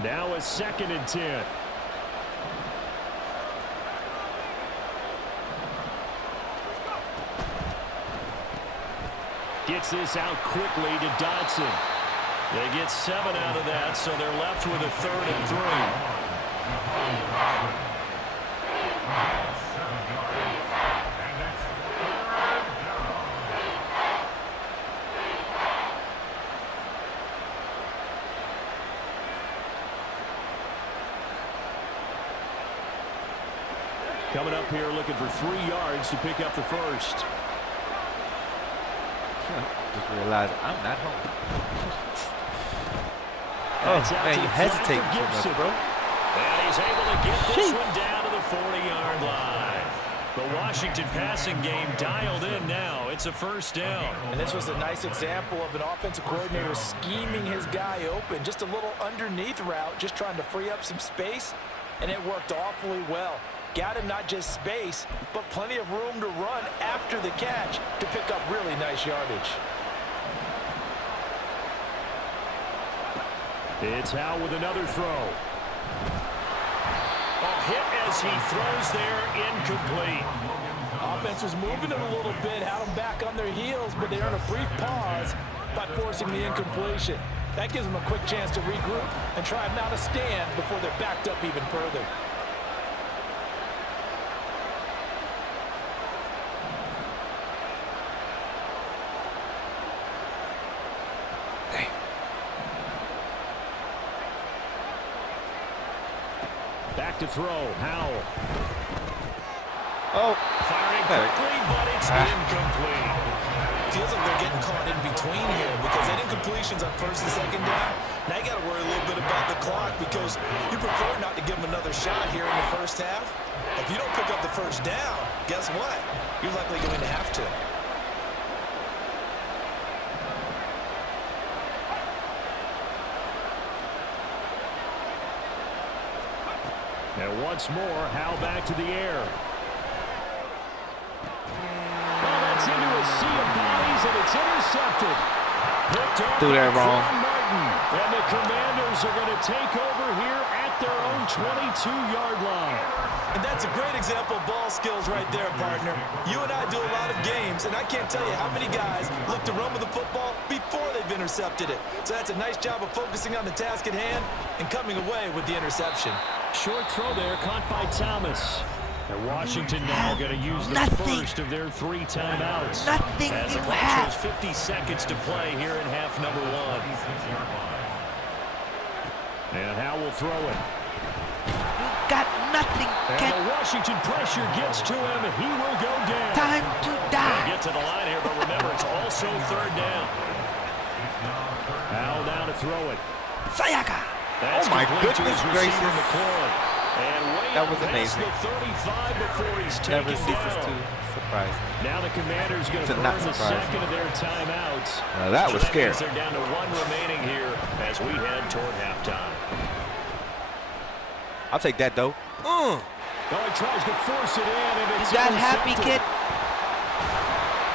Now a 2nd and 10. Gets this out quickly to Dodson. They get 7 out of that, so they're left with a 3rd and 3. Coming up here looking for 3 yards to pick up the first. Just realized I'm not home. That's Oh, out man, to you the hesitate flat for too much, Gibson. bro. And he's able to get this one down to the 40-yard line. The Washington passing game dialed in now. It's a 1st down. And this was a nice example of an offensive coordinator scheming his guy open. Just a little underneath route, just trying to free up some space, and it worked awfully well. Got him not just space, but plenty of room to run after the catch to pick up really nice yardage. It's Howell with another throw. A hit as he throws there, incomplete. Offense was moving it a little bit, had them back on their heels, but they earned a brief pause by forcing the incompletion. That gives them a quick chance to regroup and try and mount a stand before they're backed up even further. back to throw. Howell. Oh. Firing quickly, but it's incomplete. Feels like they're getting caught in between here because they didn't completions on first and second down. Now you got to worry a little bit about the clock because you prefer not to give them another shot here in the first half. If you don't pick up the first down, guess what? You're likely going to have to. And once more, Howell back to the air. Well, that's into a sea of bodies, and it's intercepted. Picked off Threw that wrong. Martin. And the Commanders are going to take over here at their own 22-yard line. And that's a great example of ball skills right there, partner. You and I do a lot of games, and I can't tell you how many guys look to run with the football before they've intercepted it. So that's a nice job of focusing on the task at hand and coming away with the interception. Short throw there, caught by Thomas. And Washington now going to use the first of their 3 timeouts. Nothing as you the clock have. shows 50 seconds to play here in half number 1. And Howell will throw it. You got nothing. And the Washington pressure gets to him, and he will go down. Time to die. Get to the line here, but remember, it's also 3rd down. Howell down to throw it. Sayaka. That's Oh my complete to goodness his gracious. receiver, McLaurin. And way That was past amazing. the 35 before he's Never taken ceases down. to surprise me. Now the Commanders going To to not burn the surprise second me. of their timeouts. That was So scary. means they're down to 1 remaining here as we head toward halftime. I'll take that though. Oh, he tries to force it in, and it's You got happy, intercepted. kid?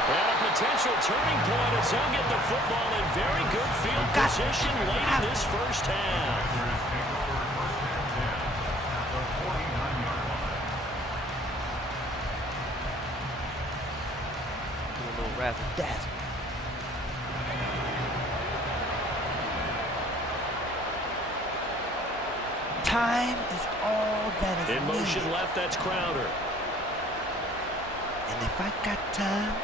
And a potential turning point as he'll get the football in very good field Got position late in this first half. Do a little razzle dazzle. Time is all that is In motion needed. left, that's Crowder. And if I got time,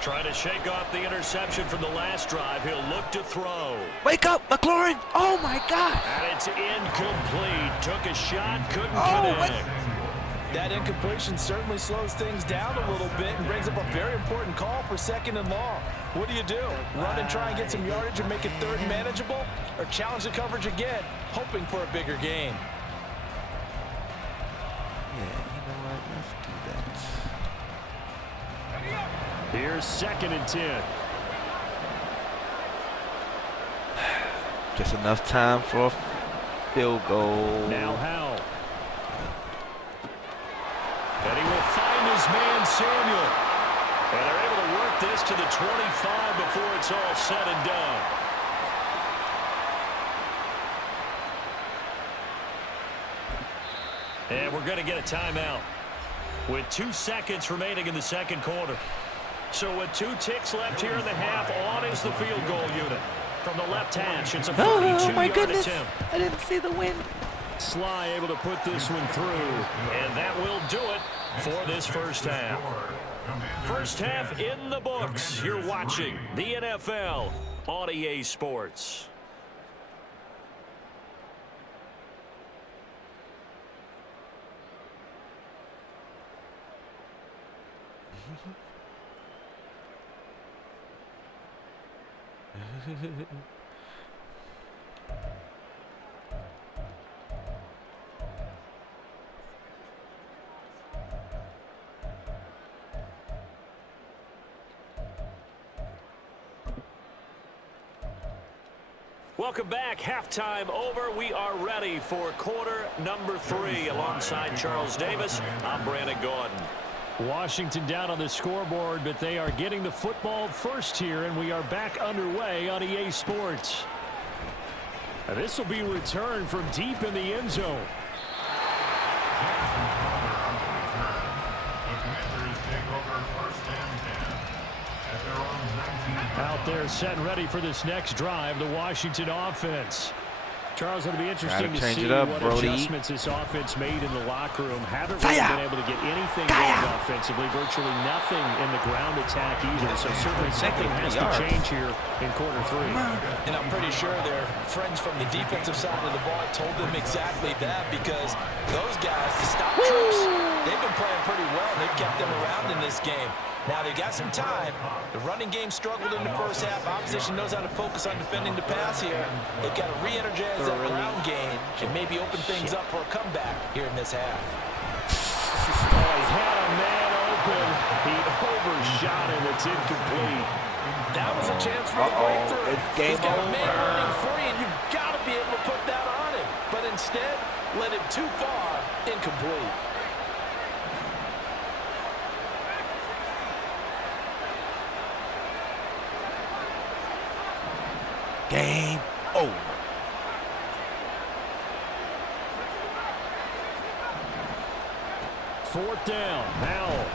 Trying to shake off the interception from the last drive. He'll look to throw. wake up, McLaurin! Oh my God! And it's incomplete. Took a shot, couldn't Oh, what? connect. That incompletion certainly slows things down a little bit and brings up a very important call for 2nd and long. What do? Run and try and get some yardage and make it 3rd and manageable? Or challenge the coverage again, hoping for a bigger gain? Yeah, you know what? Let's do that. Here's 2nd and 10. Just enough time for a field goal. Now Howell. And he will find his man Samuel. And they're able to work this to the 25 before it's all said and done. And we're going to get a timeout with 2 seconds remaining in the second quarter. So with 2 ticks left here in the half, on is the field goal unit. From the left hash, it's a 42-yard Oh my goodness! attempt. I didn't see the wind. Sly able to put this one through, and that will do it for this first half. First half in the books. You're watching the NFL on EA Sports. Welcome back. Halftime over. We are ready for quarter number 3. Alongside Charles Davis, I'm Brandon Gordon. Washington down on the scoreboard, but they are getting the football first here, and we are back underway on EA Sports. And this will be returned from deep in the end zone. Out there set and ready for this next drive, the Washington offense. Charles, it'll be interesting to change see it up, what Brody. adjustments this offense made in the locker room. Haven't really been able to get anything going offensively, virtually nothing in the ground attack either. So certainly something has to change here in quarter 3. And I'm pretty sure their friends from the defensive side of the ball told them exactly that, because those guys, the stop troops, they've been playing pretty well. They've kept them around in this game. Now they got some time. The running game struggled in the first half. Opposition knows how to focus on defending the pass here. They've got to re-energize that ground game and maybe open things up for a comeback here in this half. Oh, he had a man open. He overshot him. It's incomplete. That was a chance for a breakthrough. It's game He's got a over. man running free, and you've got to be able to put that on him. But instead, led him too far, incomplete. Game over. Fourth down. Howell.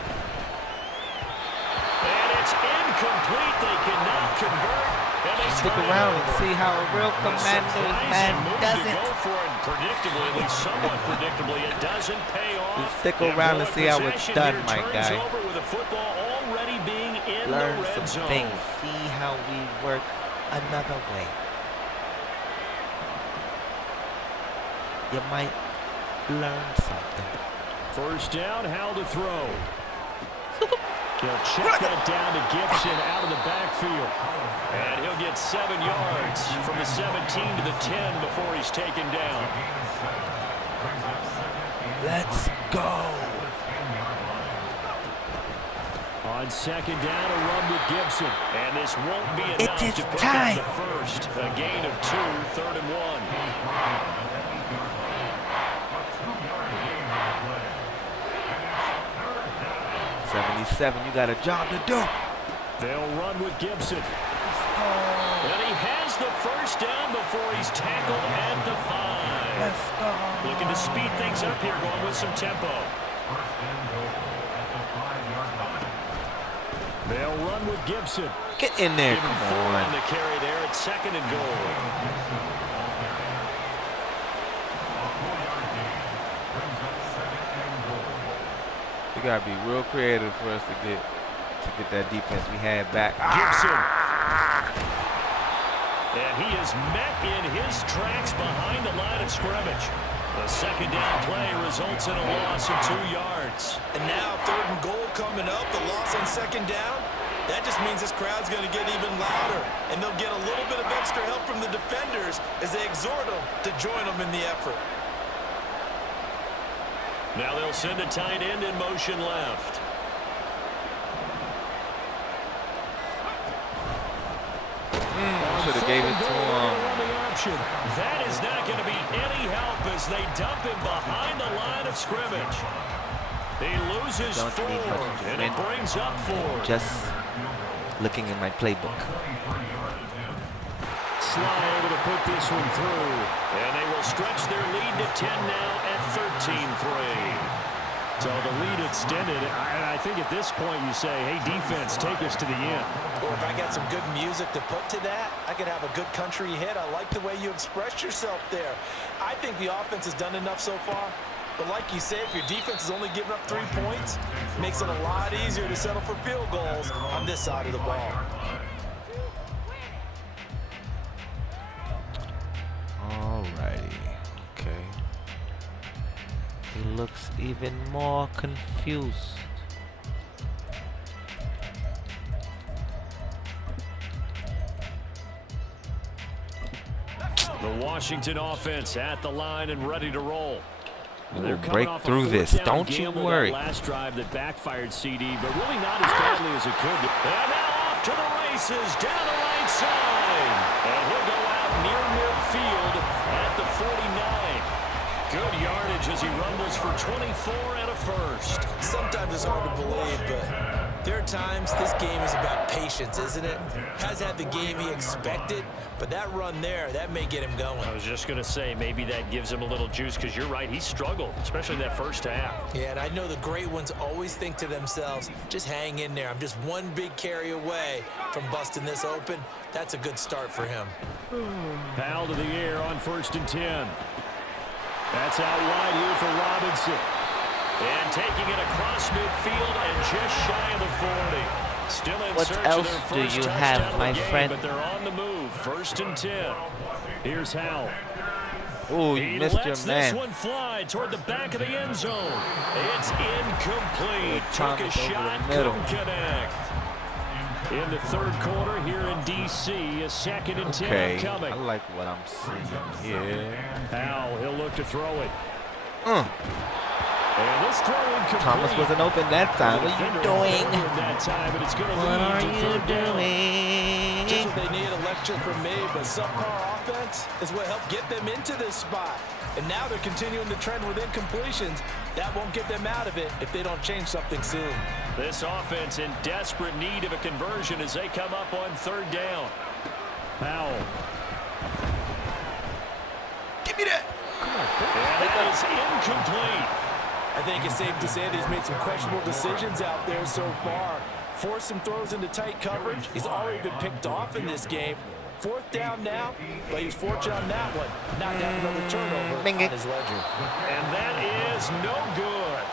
And it's incomplete. They cannot convert. And they Stick around and see how a real commander's man does it. Go for it predictably, at least somewhat predictably. It doesn't pay off. Just stick around and see how it's done, my guy. Over with the football already being in Learn the red some zone. things. See how we work another way. You might learn something. First down, Howell to throw. He'll check that down to Gibson out of the backfield. And he'll get 7 yards from the 17 to the 10 before he's taken down. Let's go. On second down, a run with Gibson. And this won't be enough It is to pick time. up the first. A gain of 2, 3rd and 1. 77, you got a job to do. They'll run with Gibson. And he has the first down before he's tackled at the 5. Let's go. Looking to speed things up here, going with some tempo. They'll run with Gibson. Get in there, Give him come 4 on. on the carry there at 2nd and goal. We gotta be real creative for us to get that defense we had back. Gibson. And he is met in his tracks behind the line of scrimmage. The second down play results in a loss of 2 yards. And now 3rd and goal coming up, the loss on 2nd down. That just means this crowd's going to get even louder, and they'll get a little bit of extra help from the defenders as they exhort them to join them in the effort. Now they'll send a tight end in motion left. Should have gave it to him. That is not going to be any help as they dump him behind the line of scrimmage. He loses Don't 4, need much to and it win. brings up 4. Just looking in my playbook. Sly able to put this one through. And they will stretch their lead to 10 now at 13-3. So the lead extended. I think at this point you say, hey, defense, take us to the end. Or if I got some good music to put to that, I could have a good country hit. I like the way you expressed yourself there. I think the offense has done enough so far. But like you said, if your defense is only giving up 3 points, it makes it a lot easier to settle for field goals on this side of the ball. Alrighty, okay. He looks even more confused. The Washington offense at the line and ready to roll. We'll break through this. Don't you worry. Last drive that backfired CD, but really not as badly as it could. And now off to the races down the right side. And he'll go out near midfield at the 49. Good yardage as he rumbles for 24 and a first. Sometimes it's hard to believe, but There are times this game is about patience, isn't it? Has had the game he expected, but that run there, that may get him going. I was just going to say, maybe that gives him a little juice, because you're right, he struggled, especially in that first half. Yeah, and I know the great ones always think to themselves, just hang in there. I'm just one big carry away from busting this open. That's a good start for him. Foul to the air on 1st and 10. That's out wide here for Robinson. And taking it across midfield and just shy of the 40. Still in What search else of their do first you touchdown have, of the my game, friend? But they're on the move. 1st and 10. Here's Howell. Oh, He you missed your lets man. this one fly toward the back of the end zone. It's incomplete. Thomas Took a over shot, the middle. couldn't connect. In the 3rd quarter here in D.C., a 2nd and 10 Okay, coming. I like what I'm seeing here. Howell, he'll look to throw it. And this throw incomplete. Thomas wasn't open that time. What are you doing? That time, but it's going to What lead are to you 3rd down. doing? Just what they need, a lecture from me, but subpar offense is what helped get them into this spot. And now they're continuing the trend with incompletions. That won't get them out of it if they don't change something soon. This offense in desperate need of a conversion as they come up on 3rd down. Howell. Give me that. And that is incomplete. I think it's safe to say that he's made some questionable decisions out there so far. Forced some throws into tight coverage. He's already been picked off in this game. 4th down now, but he's fortunate on that one. Not have another turnover Bing on it. his ledger. And that is no good.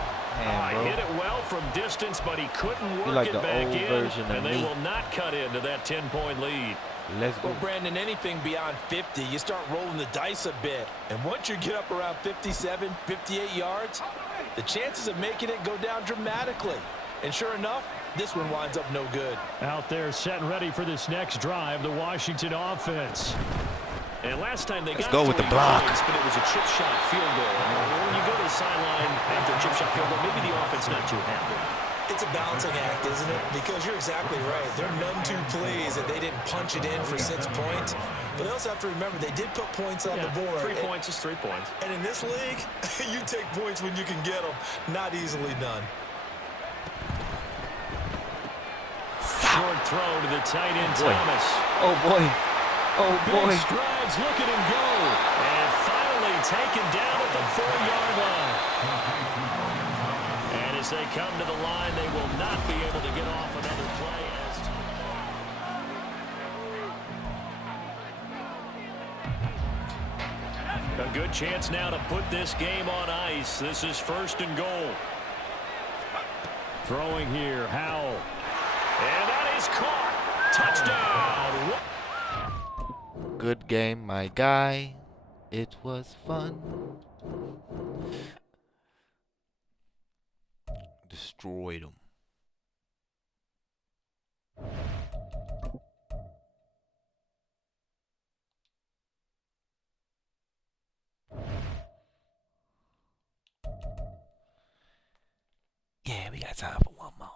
Man, bro. Hit it well from distance, but he couldn't work like it the back old in, version of and they me. will not cut into that 10-point lead. Let's go. Well, Brandon, anything beyond 50, you start rolling the dice a bit. And once you get up around 57, 58 yards, the chances of making it go down dramatically. And sure enough, this one winds up no good. Out there set and ready for this next drive, the Washington offense. And last time they Let's got go with the 40 block. points, but it was a chip shot field goal. When you go to the sideline after a chip shot field goal, maybe the offense not too happy. It's a balancing act, isn't it? Because you're exactly right. They're none too pleased that they didn't punch it in for 6 points. But they also have to remember they did put points on the board. 3 points is 3 points. And in this league, you take points when you can get them. Not easily done. Short throw to the tight end, Boy. Thomas. Oh boy. Oh Big boy. strides, look at him go. And finally taken down at the 4-yard line. And as they come to the line, they will not be able to get off another play. A good chance now to put this game on ice. This is 1st and goal. Throwing here, Howell. And that is caught. Touchdown. Good game, my guy. It was fun. Destroyed him. Yeah, we got time for one more.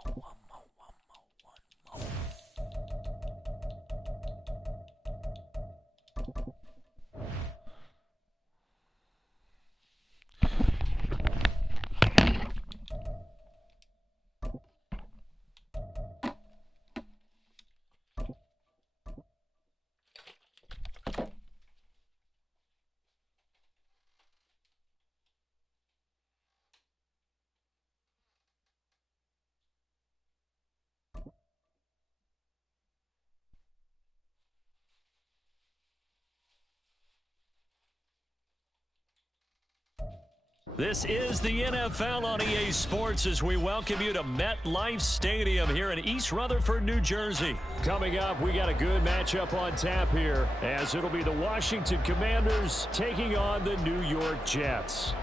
This is the NFL on EA Sports as we welcome you to MetLife Stadium here in East Rutherford, New Jersey. Coming up, we got a good matchup on tap here as it'll be the Washington Commanders taking on the New York Jets.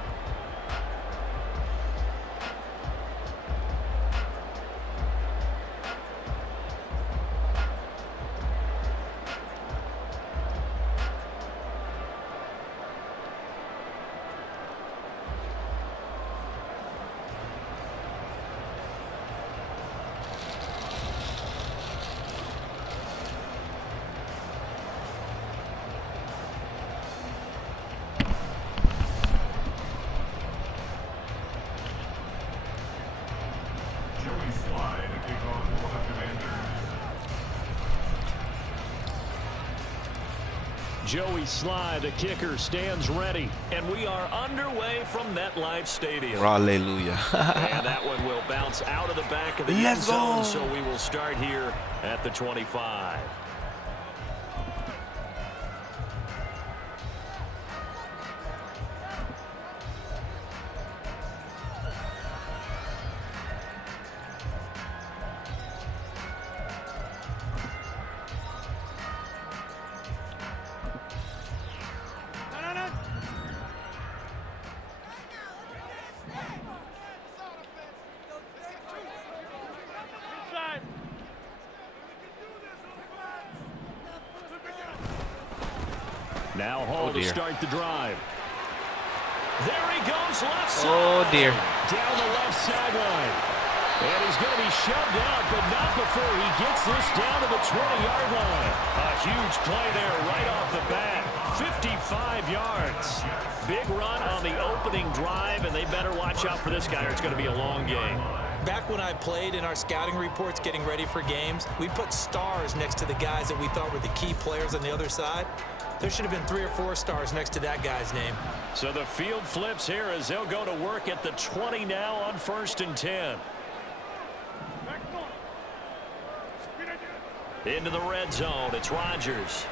Joey Sly, the kicker, stands ready. And we are underway from MetLife Stadium. Hallelujah. And that one will bounce out of the back of the end zone, so we will start here at the 25. Now Hall to start the drive. There he goes, left side. Oh, dear. Down the left sideline. And he's going to be shoved out, but not before he gets this down to the 20-yard line. A huge play there right off the bat. 55 yards. Big run on the opening drive, and they better watch out for this guy or it's going to be a long game. Back when I played in our scouting reports getting ready for games, we put stars next to the guys that we thought were the key players on the other side. There should have been 3 or 4 stars next to that guy's name. So the field flips here as they'll go to work at the 20 now on 1st and 10. Into the red zone, it's Rodgers.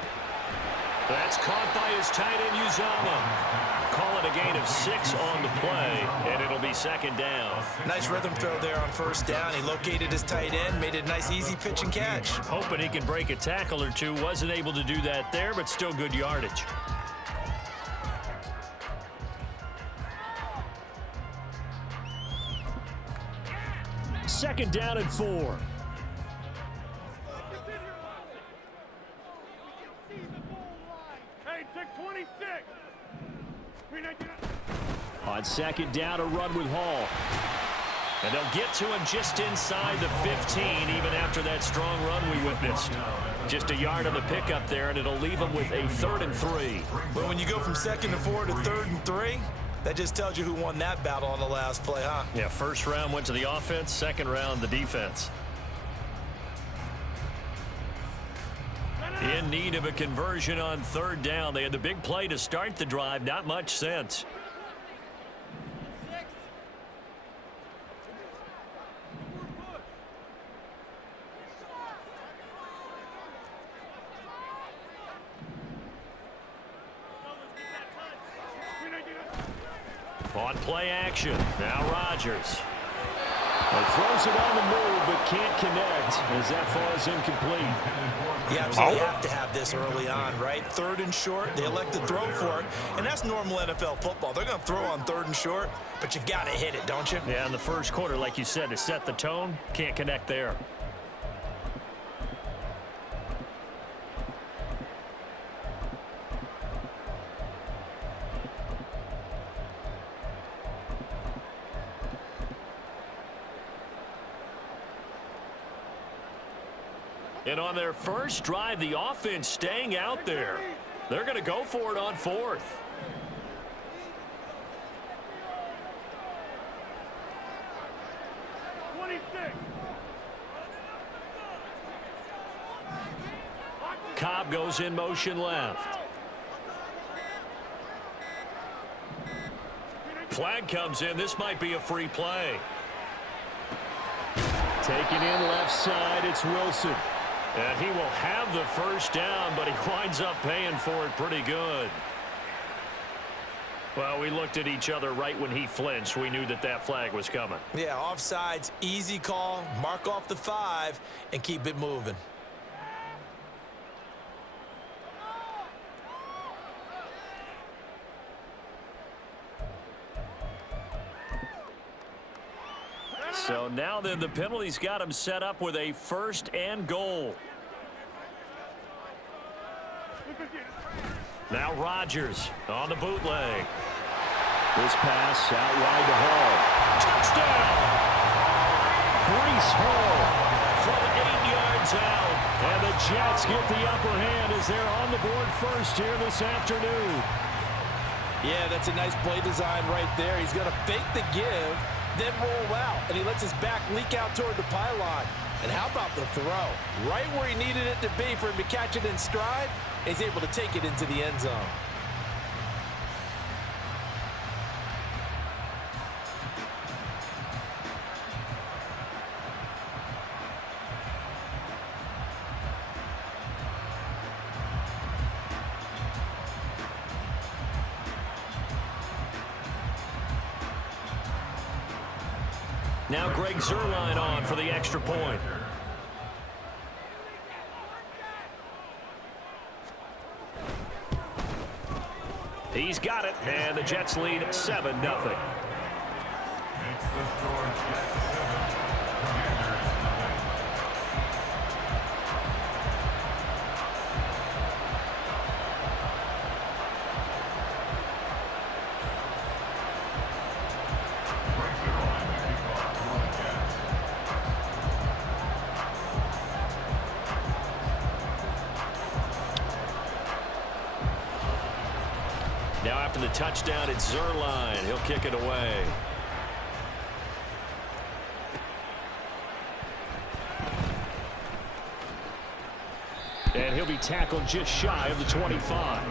That's caught by his tight end, Uzomah. Call it a gain of 6 on the play, and it'll be 2nd down. Nice rhythm throw there on 1st down. He located his tight end, made it a nice, easy pitch and catch. Hoping he can break a tackle or two. Wasn't able to do that there, but still good yardage. Second down and 4. On 2nd down, a run with Hall. And they'll get to him just inside the 15, even after that strong run we witnessed. Just a yard on the pickup there, and it'll leave him with a 3rd and 3. But when you go from 2nd and 4 to 3rd and 3, that just tells you who won that battle on the last play, huh? Yeah, 1st round went to the offense, 2nd round the defense. In need of a conversion on 3rd down. They had the big play to start the drive, not much sense. On play action, now Rodgers. He throws it on the move, but can't connect as that falls incomplete. You absolutely have to have this early on, right? 3rd and short, they elect to throw for it, and that's normal NFL football. They're going to throw on 3rd and short, but you've got to hit it, don't you? Yeah, in the first quarter, like you said, to set the tone, can't connect there. And on their first drive, the offense staying out there. They're going to go for it on 4th. Cobb goes in motion left. Flag comes in. This might be a free play. Taken in left side, it's Wilson. And he will have the 1st down, but he winds up paying for it pretty good. Well, we looked at each other right when he flinched. We knew that that flag was coming. Yeah, offsides, easy call, mark off the 5, and keep it moving. So now then the penalty's got him set up with a 1st and goal. Now Rodgers on the bootleg. This pass out wide to Hall. Touchdown! Breece Hall from 8 yards out. And the Jets get the upper hand as they're on the board first here this afternoon. Yeah, that's a nice play design right there. He's going to fake the give, then roll out, and he lets his back leak out toward the pylon. And how about the throw? Right where he needed it to be for him to catch it in stride, he's able to take it into the end zone. Now Greg Zuerlein on for the extra point. He's got it, and the Jets lead 7-0. Makes the score Jets 7, Commanders 9. Breaks it on the kickoff for the Jets. Now after the touchdown, it's Zuerlein. He'll kick it away. And he'll be tackled just shy of the 25.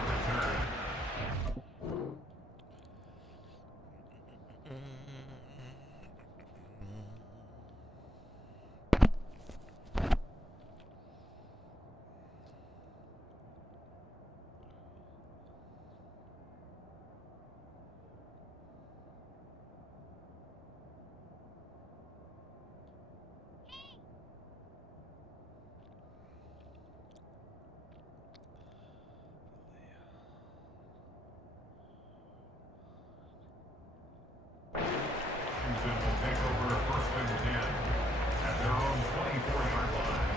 Houston will take over 1st and 10 at their own 24-yard line.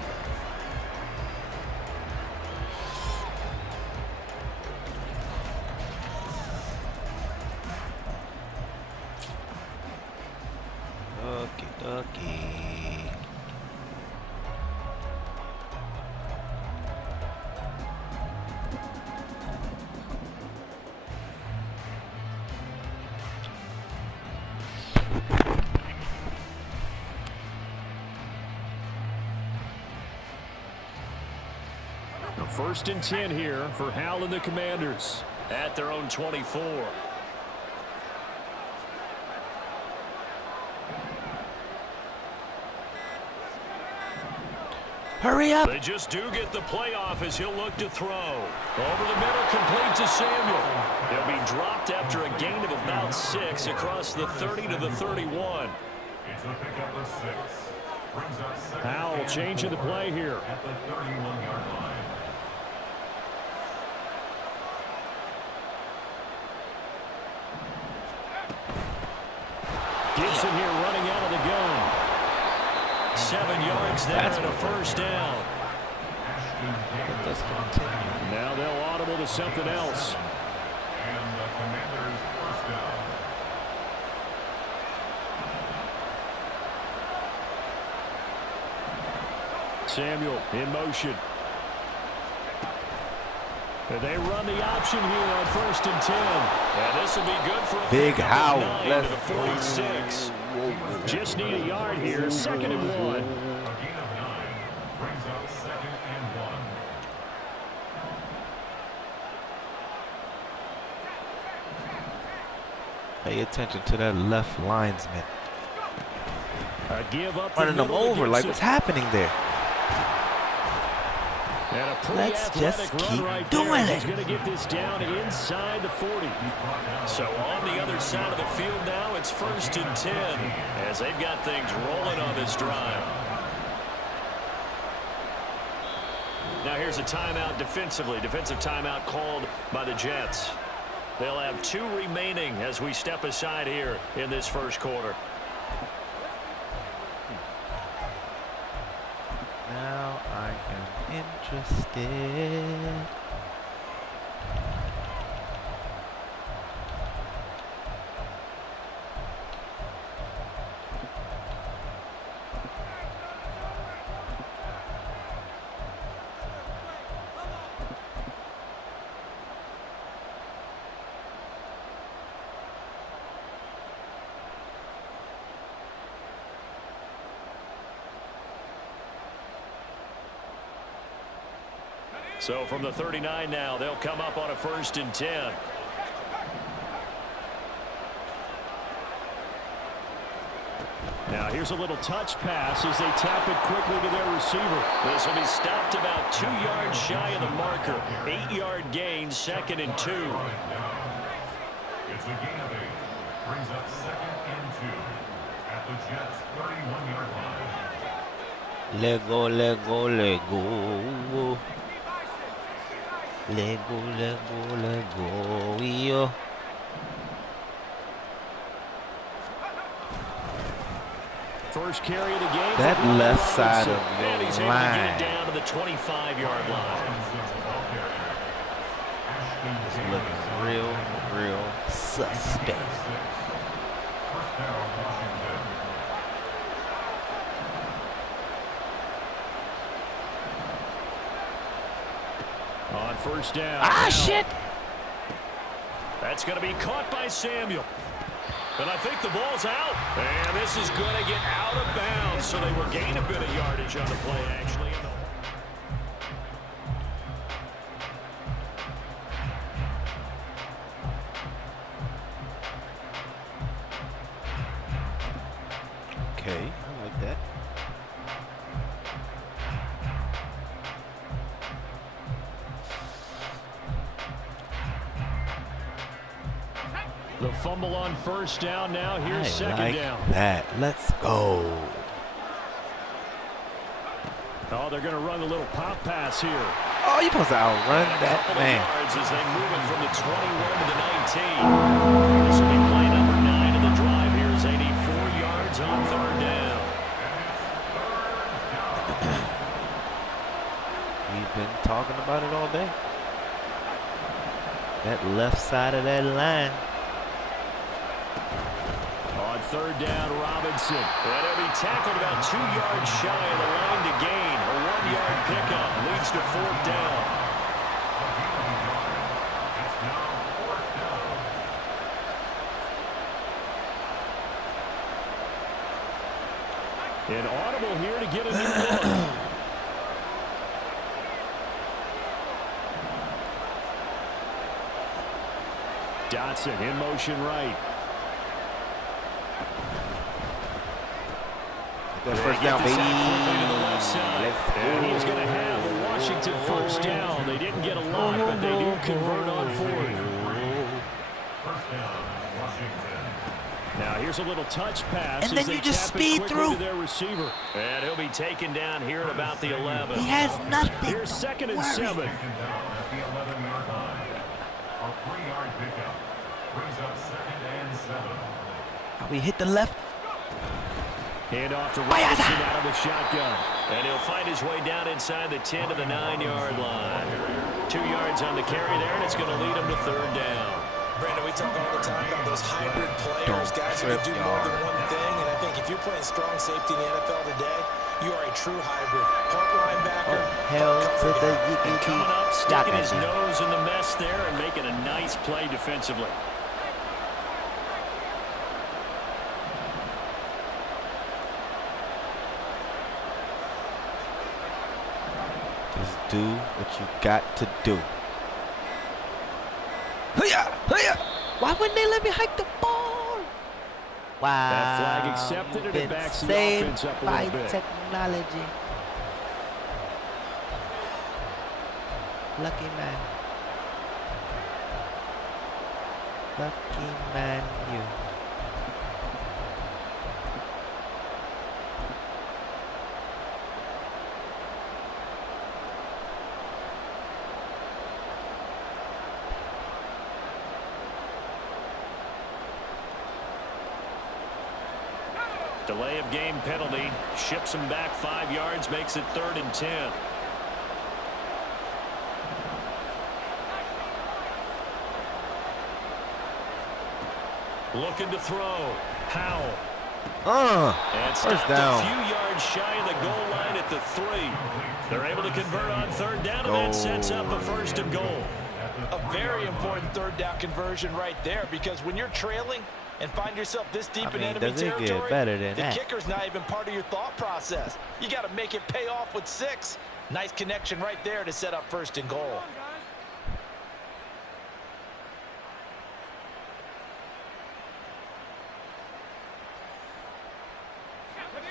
Okie dokie. A 1st and 10 here for Hal and the Commanders at their own 24. Hurry up! They just do get the playoff as he'll look to throw. Over the middle, complete to Samuel. He'll be dropped after a gain of about 6 across the 30 to the 31. It's a pickup of 6. Brings up 2nd Howell and changing the 4 play here. at the 31-yard line. Gibson here running out of the gun. 7 yards there That's and a what 1st down. Ashton Let Davis us continue. Now they'll audible to something else. and the Commanders' 1st down. Samuel in motion. And they run the option here on 1st and 10. And this will be good for a Big pickup of Howell. 9 to Let's the 46. Just need a yard here. 2nd and 1. A gain of 9 brings up 2nd and 1. Pay attention to that left linesman. A give up the Running them middle to over like Gibson. what's happening there. And a pretty Let's just athletic run keep right doing there. it. He's going to get this down inside the 40. So on the other side of the field now, it's 1st and 10 as they've got things rolling on this drive. Now here's a timeout defensively. Defensive timeout called by the Jets. They'll have 2 remaining as we step aside here in this 1st quarter. Now I am interested. So from the 39 now, they'll come up on a 1st and 10. Now here's a little touch pass as they tap it quickly to their receiver. This will be stopped about 2 yards shy of the marker. 8-yard gain, 2nd and 2. It's a gain of 8. Brings up 2nd and 2 at the Jets' 31-yard line. Let go, let go, let go. Let go, let go, let go. Yo. First carry of the game. That left side of and he's your able to get line it down to the 25-yard line. is looking real suspect. First down, Washington. On 1st down. Ah, now. shit! That's going to be caught by Samuel. And I think the ball's out. And this is going to get out of bounds. So they will gain a bit of yardage on the play, actually. Okay, I like that. The fumble on 1st down now. Here's 2nd like down. that. Let's go. Oh, they're going to run a little pop pass here. Oh, you're supposed to outrun that man. Yards as they move it from the 21 to the 19. This will be play number 9 of the drive here as they need 4 yards on 3rd down. We've been talking about it all day. That left side of that line. On 3rd down, Robinson. And he'll be tackled about 2 yards shy of the line to gain. A 1-yard pickup leads to 4th down. It's now 4th down. An audible here to get a new look. Dotson in motion right. That first down, baby. Let's go. And he's going to have a Washington 1st down. They didn't get a lot, but they do convert on 4th. First down, Washington. Now here's a little touch pass. And then as they you just tap it speed quickly through. to their receiver. And he'll be taken down here at about the 11. He has nothing. Here's 2nd and 7. Taken down at the 11-yard line. A 3-yard pickup. Brings up 2nd and 7. We hit the left. Hand off to Robinson out of the shotgun. And he'll find his way down inside the 10 to the 9-yard line. 2 yards on the carry there, and it's going to lead him to 3rd down. Brandon, we talk all the time about those hybrid players, guys who can do more than one thing. And I think if you're playing strong safety in the NFL today, you are a true hybrid. Part linebacker. Hell to the And coming up, sticking his yiggity. nose in the mess there and making a nice play defensively. Just do what you got to do. Why wouldn't they let me hike the ball? Wow. That flag accepted, and it backs the offense up a by little bit. technology. Lucky man. Lucky man, you. Delay of game penalty. Ships him back 5 yards, makes it 3rd and 10. Looking to throw. Howell. And First stopped down. a few yards shy of the goal line at the 3. They're able to convert on 3rd down, and that sets up a 1st and goal. A very important 3rd down conversion right there, because when you're trailing and find yourself this deep in enemy does it territory, get better than the that? kicker's not even part of your thought process. You got to make it pay off with 6. Nice connection right there to set up 1st and goal.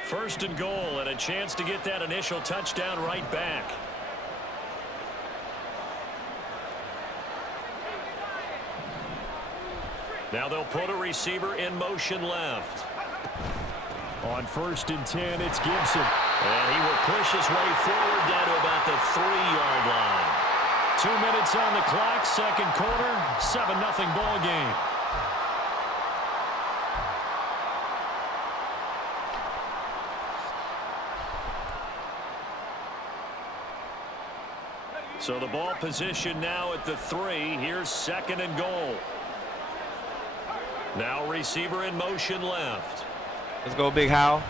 First and goal, and a chance to get that initial touchdown right back. Now they'll put a receiver in motion left. On 1st and 10, it's Gibson. And he will push his way forward down to about the 3-yard line. 2 minutes on the clock, 2nd quarter, 7-0 ball game. So the ball position now at the 3. Here's 2nd and goal. Now receiver in motion left. Let's go, Big Hal.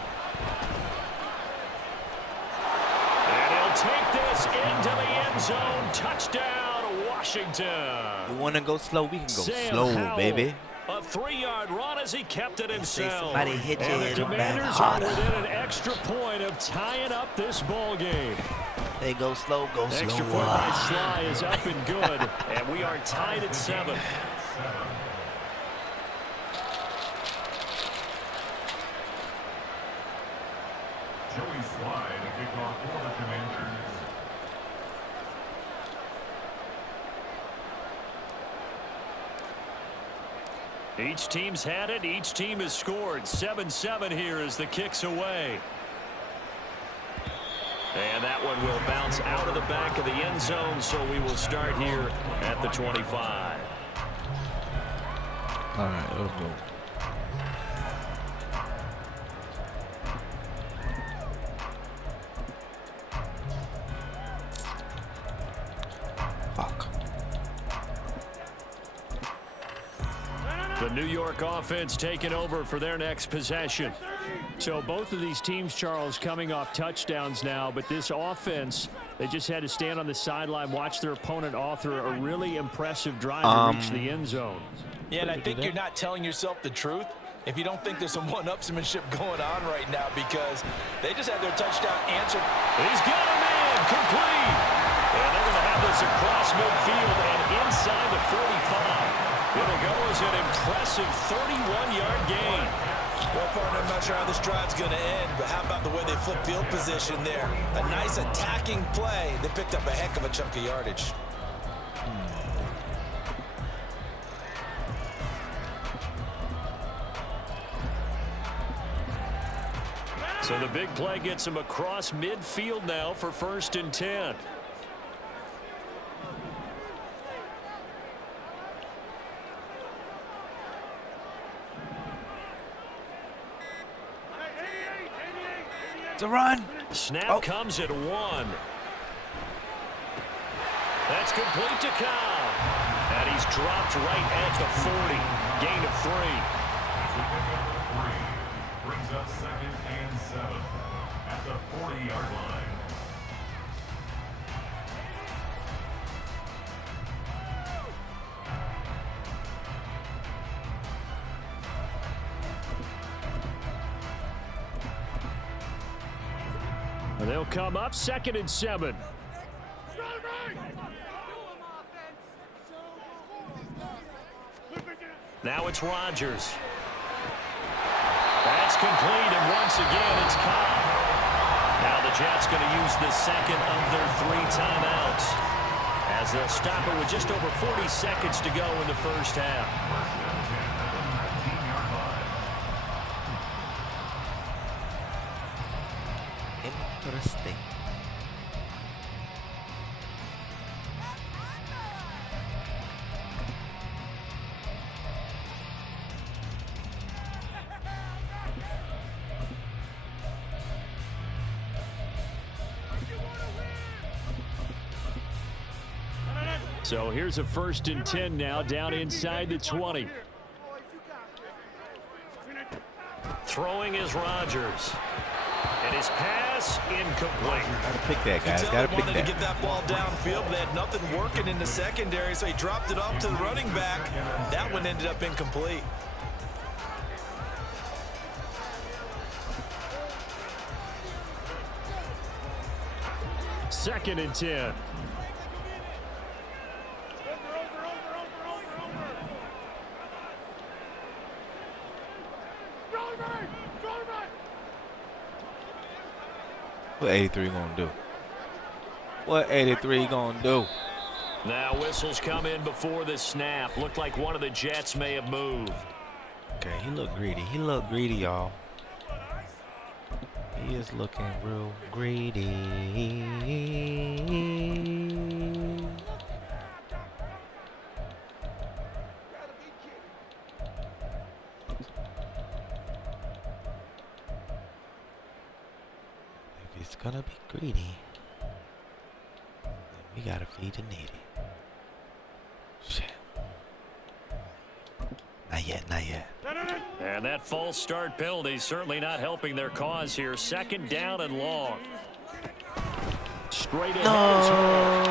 And he'll take this into the end zone. Touchdown, Washington. You want to go slow? We can go Sam slow, Howell, baby. A 3-yard run as he kept it himself. Somebody hit you And the in the Commanders back. are within an extra point of tying up this ball game. They go slow, go slow. Extra point by Sly is up and good, and we are tied at 7. Joey Slide, kickoff for the Commanders. Each team's had it. Each team has scored. 7-7 here as the kick's away. And that one will bounce out of the back of the end zone, so we will start here at the 25. All right, let's go. Fuck. The New York offense taking over for their next possession. So both of these teams, Charles, coming off touchdowns now, but this offense, they just had to stand on the sideline, watch their opponent author a really impressive drive to reach the end zone. Yeah, and I think you're not telling yourself the truth if you don't think there's some one-upsmanship going on right now, because they just had their touchdown answered. He's got him in, complete. And they're going to have this across midfield and inside the 45. It'll go as an impressive 31-yard gain. Well, partner, I'm not sure how this drive's going to end, but how about the way they flip field position there? A nice attacking play. They picked up a heck of a chunk of yardage. So the big play gets him across midfield now for 1st and 10. It's a run. Snap comes at 1. That's complete to Cobb. And he's dropped right at the 40. Gain of 3. Brings up 2nd and 7 at the 40-yard line. And they'll come up 2nd and 7. Now it's Rodgers. That's complete, and once again it's Cobb. Now the Jets going to use the 2nd of their 3 timeouts as they'll stop it with just over 40 seconds to go in the first half. Interesting. So here's a 1st and 10 now, down inside the 20. Throwing is Rodgers. And his pass incomplete. Gotta pick that, guys. Gotta pick wanted that. to get that ball downfield, but they had nothing working in the secondary, so he dropped it off to the running back. That one ended up incomplete. 2nd and 10. What 83 gonna do? What 83 gonna do? Now whistles come in before the snap. Looked like one of the Jets may have moved. Okay, he looked greedy. He looked greedy, y'all. He is looking real greedy. If he's gonna be greedy, then we gotta feed the needy. Shit. Not yet, not yet. And that false start penalty certainly not helping their cause here. 2nd down and long. Straight ahead is Hurl.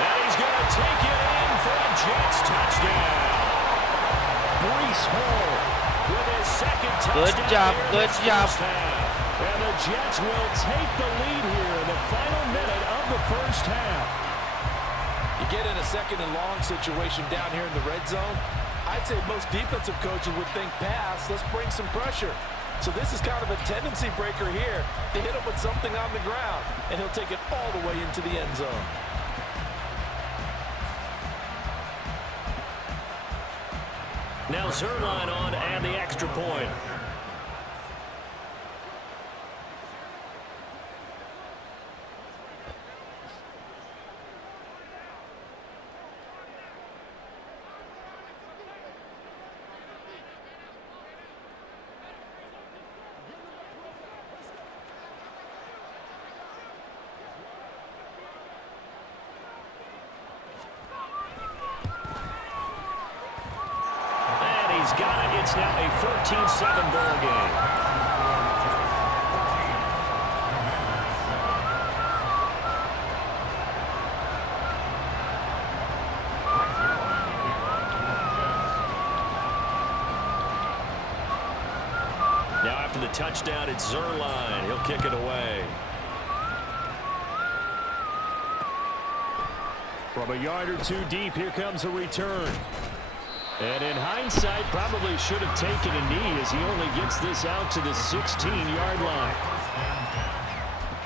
And he's going to take it in for a Jets touchdown. Breece Hall with his 2nd touchdown. Good job, good job. And the Jets will take the lead here in the final minute of the first half. You get in a 2nd and long situation down here in the red zone, I'd say most defensive coaches would think pass, let's bring some pressure. So this is kind of a tendency breaker here to hit him with something on the ground, and he'll take it all the way into the end zone. Now Zerline on and the extra point. He's got it. It's now a 14-7 ball game. Now after the touchdown, it's Zerline. He'll kick it away. From a yard or two deep, here comes a return. And in hindsight, probably should have taken a knee as he only gets this out to the 16-yard line.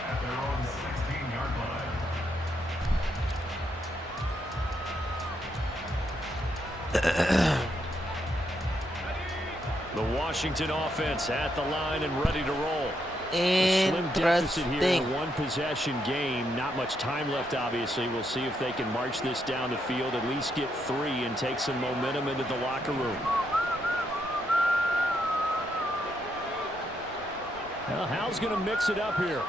At their own 16-yard line. The Washington offense at the line and ready to roll. A slim deficit here in a one-possession game. Not much time left, obviously. We'll see if they can march this down the field, at least get 3 and take some momentum into the locker room. Well, Hal's going to mix it up here.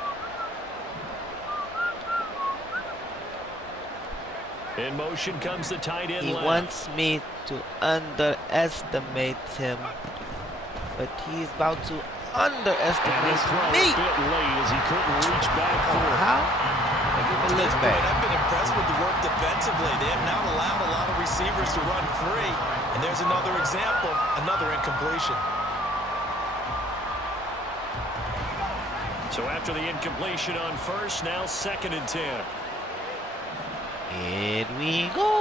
In motion comes the tight end. He wants me to underestimate him, but he's about to underestimate me. A bit late as he couldn't reach back for it. How? At this point, I've been impressed with the work defensively. They have not allowed a lot of receivers to run free. And there's another example, another incompletion. So after the incompletion on first, now 2nd and 10. Here we go.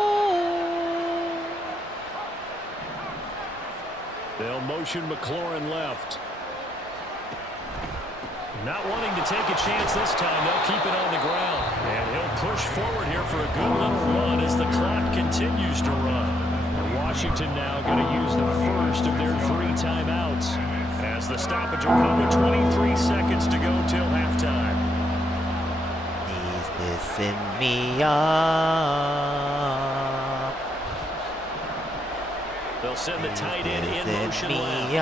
They'll motion McLaurin left. Not wanting to take a chance this time, they'll keep it on the ground. And he'll push forward here for a good little run as the clock continues to run. And Washington now going to use the first of their 3 timeouts, as the stoppage will come with 23 seconds to go till halftime. He's pissing me off. They'll send the tight end in motion left.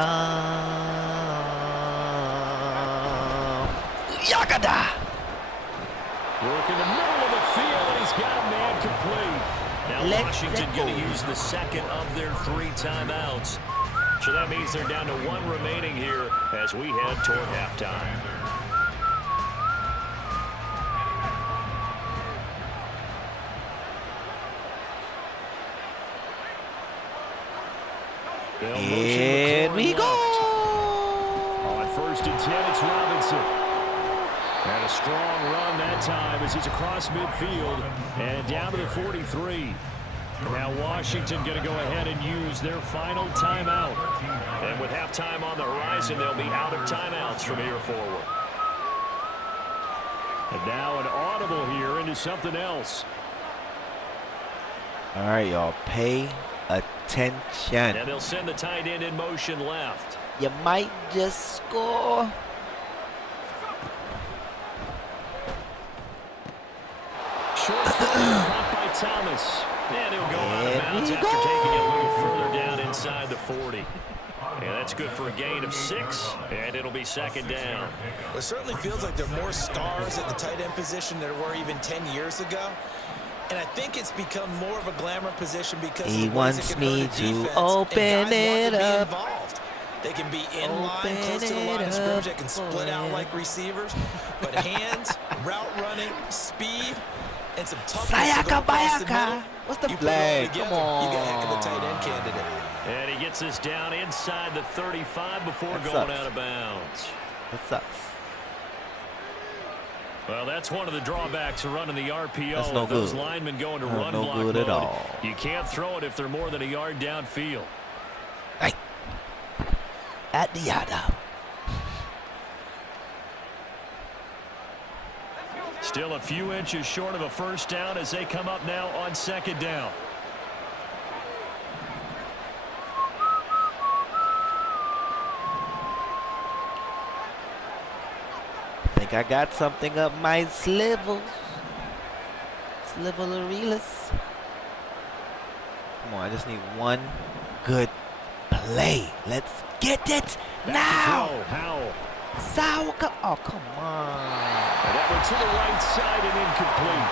Yagada! Work in the middle of the field, and he's got a man complete. Now Washington going to use the 2nd of their 3 timeouts. So that means they're down to 1 remaining here as we head toward halftime. Here we go. On 1st and 10, it's Robinson. And a strong run that time as he's across midfield and down to the 43. Now Washington going to go ahead and use their final timeout. And with halftime on the horizon, they'll be out of timeouts from here forward. And now an audible here into something else. All right, y'all, pay attention. And they'll send the tight end in motion left. You might just score. Short caught by Thomas. And he'll go out of bounds after taking it a little further down inside the 40. And that's good for a gain of 6, and it'll be second down. It certainly feels like there are more stars at the tight end position than there were even 10 years ago. And I think it's become more of a glamour position because he wants me to open it up. Involved. They can be in line, close to the line of scrimmage. They can split out like receivers. But hands, route running, speed, and some toughness to go across the middle. What's the you flag? Come on. You got a heck of a tight end candidate. And he gets us down inside the 35 before That going sucks. out of bounds. That sucks. Well, that's one of the drawbacks of running the RPO. That's no Those good. linemen going to No run block good at mode. all. You can't throw it if they're more than a yard downfield. Hey. At the yada. Still a few inches short of a first down as they come up now on second down. Think I got something up my slivels. Slivereeless. Come on, I just need one good play. Let's get it now. Howell. Sauka. Oh, come on. And that one to the right side and incomplete.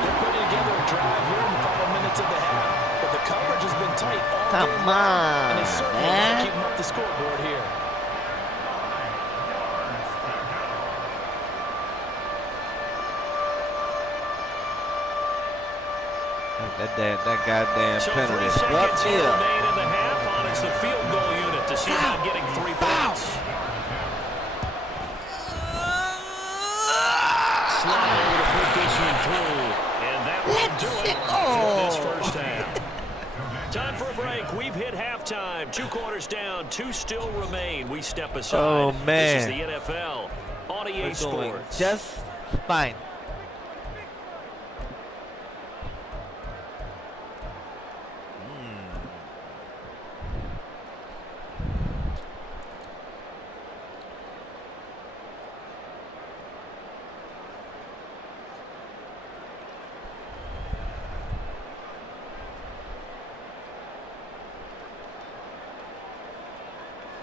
They're putting together a drive here in the final minutes of the half, but the coverage has been tight all Come game long, on, and they certainly man. want to keep them up the scoreboard here. That goddamn So 3 penalty. seconds What here is? remain in the half on it's the field goal unit to see about getting 3 points. Slide able to put this one through. And that will do it for this first half. Time for a break. We've hit halftime. 2 quarters down. 2 still remain. We step aside. Oh, man. This is the NFL on EA We're doing Sports. just fine.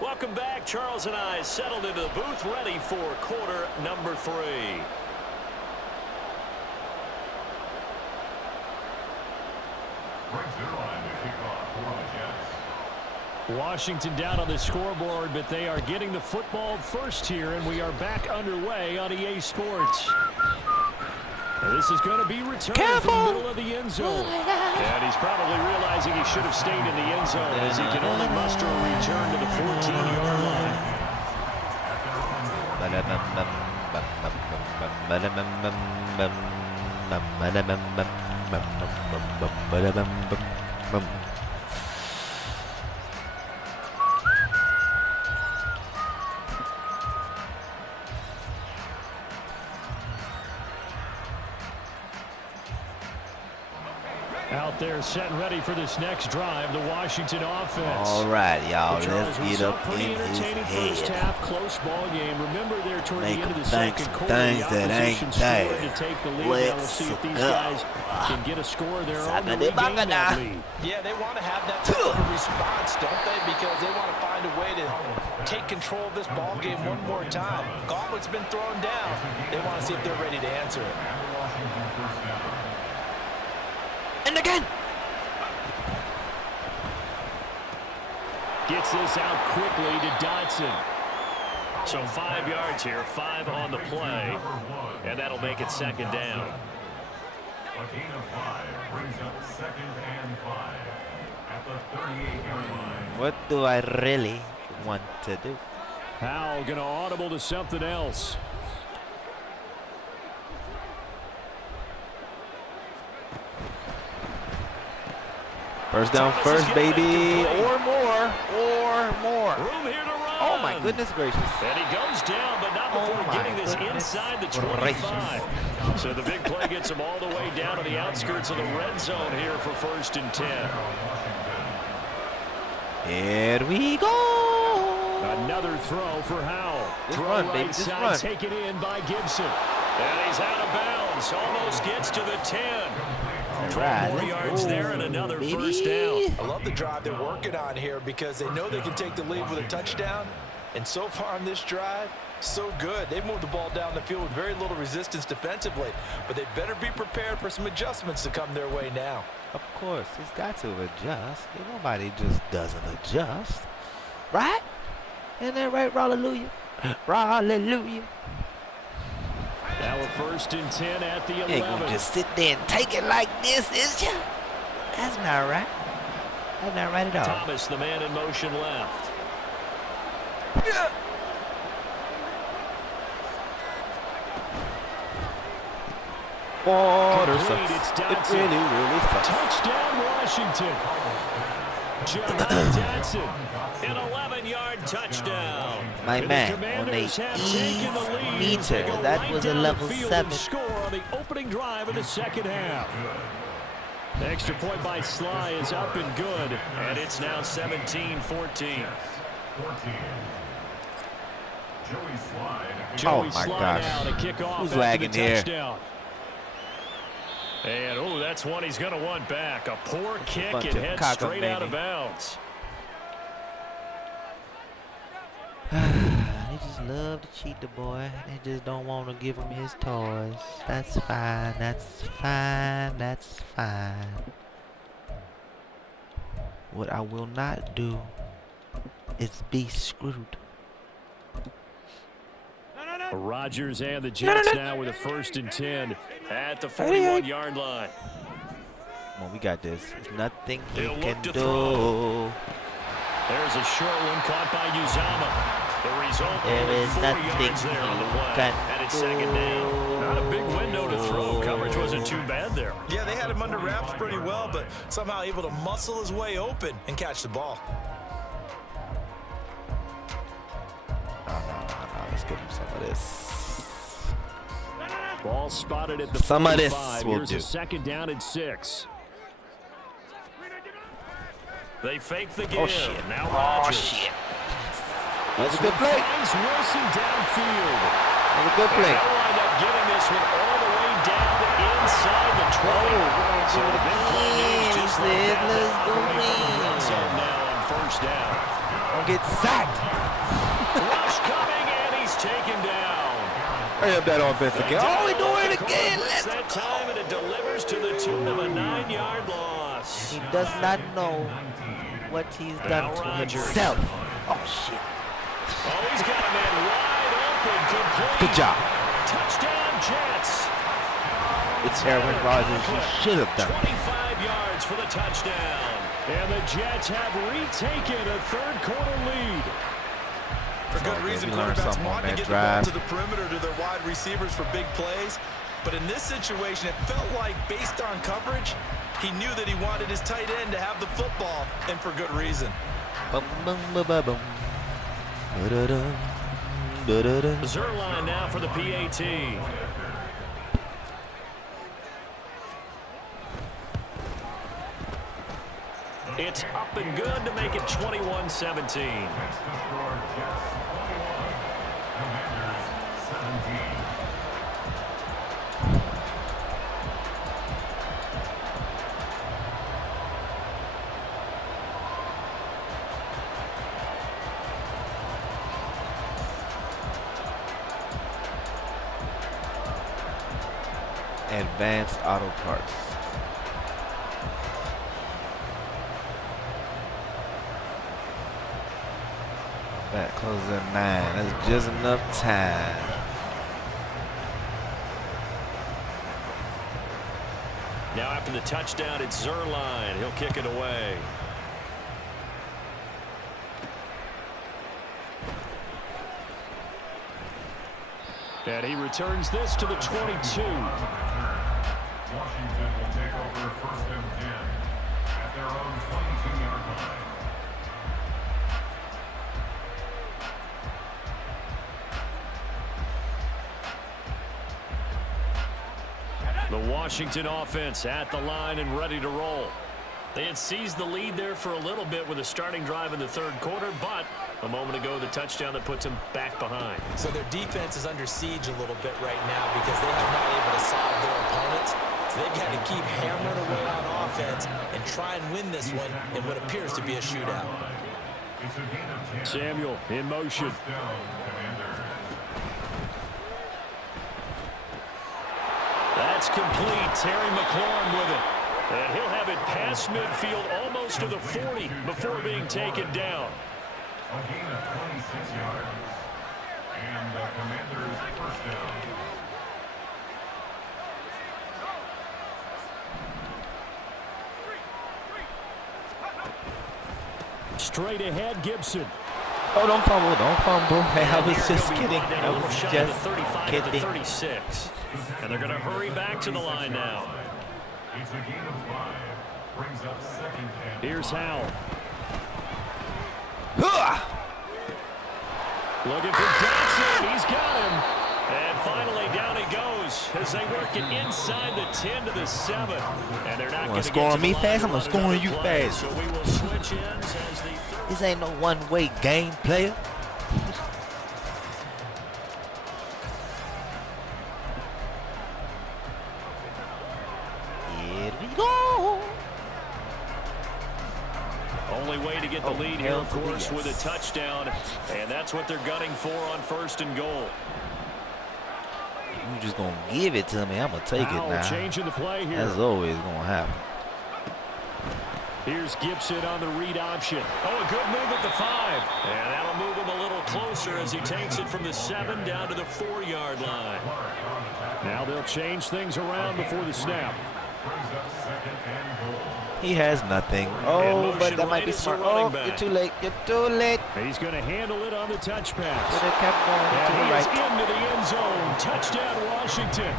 Welcome back. Charles and I settled into the booth ready for quarter number 3. Brings their line to kick off for the Jets. Washington down on the scoreboard, but they are getting the football first here, and we are back underway on EA Sports. And this is going to be returned from the middle of the end zone. And he's probably realizing he should have stayed in the end zone as he can only muster a return to the 14-yard line. Out there set and ready for this next drive, the Washington offense. All right, y'all, Charles, let's we get saw up pretty in his entertaining first head. half, close ball game. Remember there toward Make the end of the them think second some quarter, things the that ain't opposition scored there. to take the lead. Now we'll Let's see if these go. guys can get a score of their own to Sagada regain that bagada. lead. Yeah, they want to have that type of a response, don't they? Because they want to find a way to take control of this ball game one more time. Gauntlet's been thrown down. They want to see if they're ready to answer it. And again. Gets this out quickly to Dotson. So 5 yards here, 5 on the play, and that'll make it second down. A gain of 5 brings up 2nd and 5 at the 38-yard line. What do I really want to do? Howell going to audible to something else. First down first, baby. Or more. Room here to run. Oh, my goodness gracious. And he goes down, but not before getting this inside the 25. So the big play gets him all the way down to the outskirts of the red zone here for 1st and 10. Here we go. Another throw for Howell. Just Throw run, right baby. Just side run. taken in by Gibson. And he's out of bounds. Almost gets to the 10. 12 more yards there and another first down. I love the drive they're working on here because they know they can take the lead with a touchdown. And so far on this drive, so good. They've moved the ball down the field with very little resistance defensively. But they better be prepared for some adjustments to come their way now. Of course, he's got to adjust. Nobody just doesn't adjust. Right? Isn't that right? Hallelujah. Hallelujah. Now a 1st and 10 at the 11. You ain't gonna just sit there and take it like this, is ya? That's not right. That's not right at all. Thomas, the man in motion left. Water Complete, sucks. it's It Dotson. really sucks. Touchdown, Washington. John Dotson, an 11-yard touchdown. My And man, the on Commanders a have taken the lead meter, as they go that right was a down level the field 7. and score on the opening drive of the second half. The extra point by Sly is up and good, and it's now 17-14. 14. Joey Slide. Joey my Slide gosh. out to kick off Who's after lagging the here? touchdown. And, oh, that's one he's going to want back. A poor kick Bunch and of heads straight out of cockamamie. bounds. They just love to cheat the boy. They just don't want to give him his toys. That's fine. That's fine. That's fine. What I will not do is be screwed. Rodgers and the Jets now with a 1st and 10 at the 41-yard line. Come on, we got this. There's nothing he He'll can look to do. throw. There's a short one caught by Uzama. The result, There only is 4 nothing yards there on the he play. can And it's 2nd down. Not a big window to throw. do. Coverage wasn't too bad there. Yeah, they had him under wraps pretty well, but somehow able to muscle his way open and catch the ball. No, let's give him some of this. Ball spotted at the Some of this 45. will Here's do. a 2nd down and 6. They fake the give. Oh, shit. Now Oh, Rodgers. shit. That was a good play. Finds Wilson downfield. That was a good play. They'll wind up getting this one all the way down inside the 20. So the big play needs just like that. Let's go Away from the red in. zone now on 1st down. Don't get sacked. Rush coming, and he's taken down. Hurry up that offense again. Oh, we doing it again. Let's Let's that time, and it delivers to the tune of a 9-yard loss. He does not know what he's done to Rodgers. himself. Oh, shit. Oh, he's got a man wide open, complete. Good job. Touchdown, Jets. It's Aaron Rodgers. You should have done it. 25 yards for the touchdown. And the Jets have retaken a third-quarter lead. For good reason, we learned quarterbacks something on want to that get the ball drive. to the perimeter to their wide receivers for big plays. But in this situation, it felt like based on coverage, he knew that he wanted his tight end to have the football, and for good reason. Bum, bum, ba, ba, bum. Ba-da-dum, ba-da-dum. Zerline now for the PAT. It's up and good to make it 21-17. Next to score, Jets 21. Commanders 17. Advanced Auto Parts. That closes at 9. That's just enough time. Now after the touchdown, it's Zerline. He'll kick it away. And he returns this to the 22. Washington will take over 1st and 10 at the their own 22-yard line. The Washington offense at the line and ready to roll. They had seized the lead there for a little bit with a starting drive in the third quarter, but a moment ago, the touchdown that puts them back behind. So their defense is under siege a little bit right now because they have not able to solve their opponents. So they've got to keep hammering away on offense and try and win this one in what appears to be a shootout. It's a gain of 10. Samuel in motion. First down, Commanders. That's complete. Terry McLaurin with it. And he'll have it past midfield almost to the 40 before being taken down. A gain of 26 yards. And the Commanders' first down. Straight ahead, Gibson. Oh, don't fumble, don't fumble. Hey, I was Here just he'll be kidding. brought down a I little was shy of the just 35 to the kidding. 36. And they're going to hurry back to the line now. It's a gain of 5. Brings up second and Here's 5. Howell. Huh! Looking for Johnson. He's got him. And finally, down he goes as they work it inside the 10 to the 7. And they're not going to score get on to me the line fast? to I'm gonna run score on another you play. fast. So we will switch ends as the This ain't no one-way game, player. Here we go. only way to get the lead here, of course, yes. with a touchdown. And that's what they're gunning for on 1st and goal. You just gonna give it to me. I'm gonna take it now. Changing the play here. That's always gonna happen. Here's Gibson on the read option. Oh, a good move at the 5. And that'll move him a little closer as he takes it from the 7 down to the 4-yard line. Now they'll change things around before the snap. He has nothing. Oh, but that might be smart. Oh, you're too late. You're too late. He's going to handle it on the touch pass. Should have kept going And to the he is right. into the end zone. Touchdown, Washington.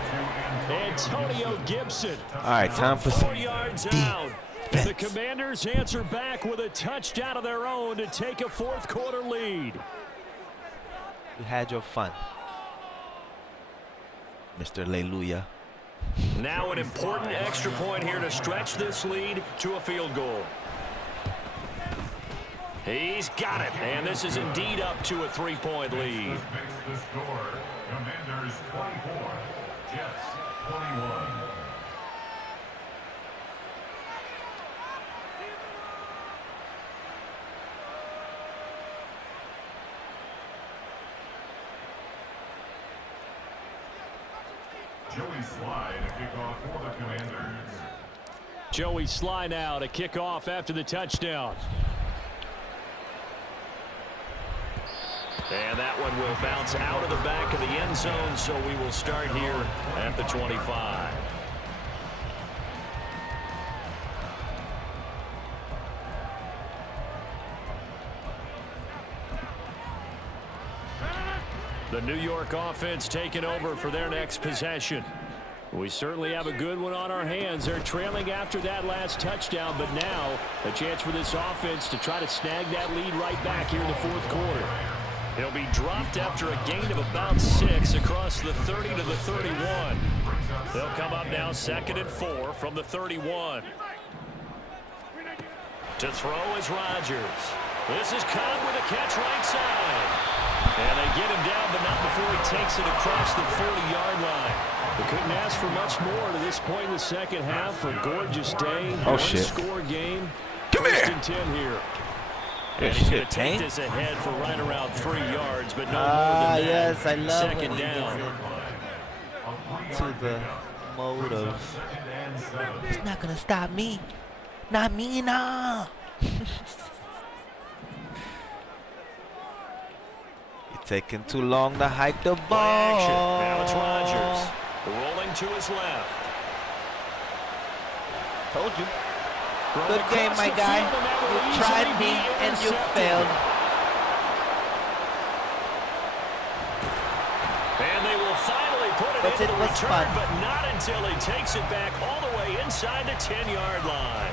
Antonio Gibson. All right, time for some 4 yards out. And the Commanders answer back with a touchdown of their own to take a 4th quarter lead. You had your fun, Mr. Alleluia. Now an important extra point here to stretch this lead to a field goal. He's got it, and this is indeed up to a 3-point lead. Makes the score. Commanders 24, Jets 21. Joey Slye to kick off for the Commanders. Joey Slye now to kick off after the touchdown. And that one will bounce out of the back of the end zone, so we will start here at the 25. The New York offense taking over for their next possession. We certainly have a good one on our hands. They're trailing after that last touchdown, but now a chance for this offense to try to snag that lead right back here in the 4th quarter. He'll be dropped after a gain of about 6 across the 30 to the 31. They'll come up now 2nd and 4 from the 31. To throw is Rodgers. This is Cobb with a catch right side. And they get him down, but not before he takes it across the 40-yard line. They couldn't ask for much more to this point in the second half. A gorgeous day. Oh, shit. One-score game. Come 1st here. and 10 here. Good And he's going shit, to take Tank. this ahead for right around 3 yards, but no more than that. Yes, I love when 2nd he down. gets into the mode of, it's not gonna stop me. Not me, nah. You're taking too long to hike the Play ball. action. Now it's Rodgers. Rolling to his left. Told you. Thrown Good game, across my the guy. field, and that will You tried easily me be and you intercepted. failed. And they will finally put it But in it the was return, fun. but not until he takes it back all the way inside the 10-yard line.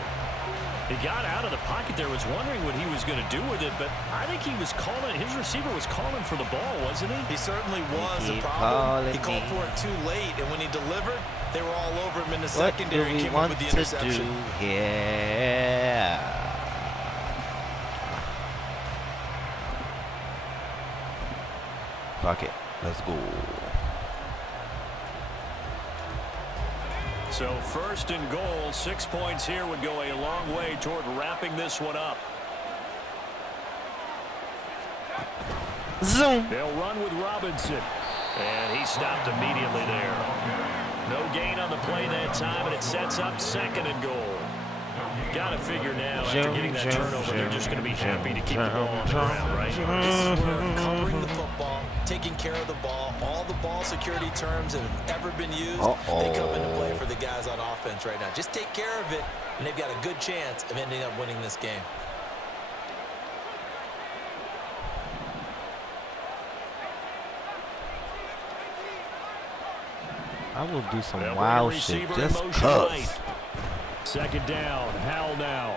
He got out of the pocket there, was wondering what he was going to do with it, but I think he was calling, his receiver was calling for the ball, wasn't he? He certainly was. The Keep problem, he calling called for it too late, and when he delivered, they were all over him in the What do secondary. we Came up want with the to interception. do here? Fuck it. Let's go. So first and goal, 6 points here would go a long way toward wrapping this one up. Zoom. They'll run with Robinson. And he stopped immediately there. No gain on the play that time, and it sets up second and goal. Got to figure now, after getting that turnover, they're just going to be happy to keep the ball on the ground, right? This is where covering the football, taking care of the ball, all the ball security terms that have ever been used, they come into play for the guys on offense right now. Just take care of it, and they've got a good chance of ending up winning this game. I will do some They'll wild bring a shit receiver in just motion cuz. right. Second down, Howell now.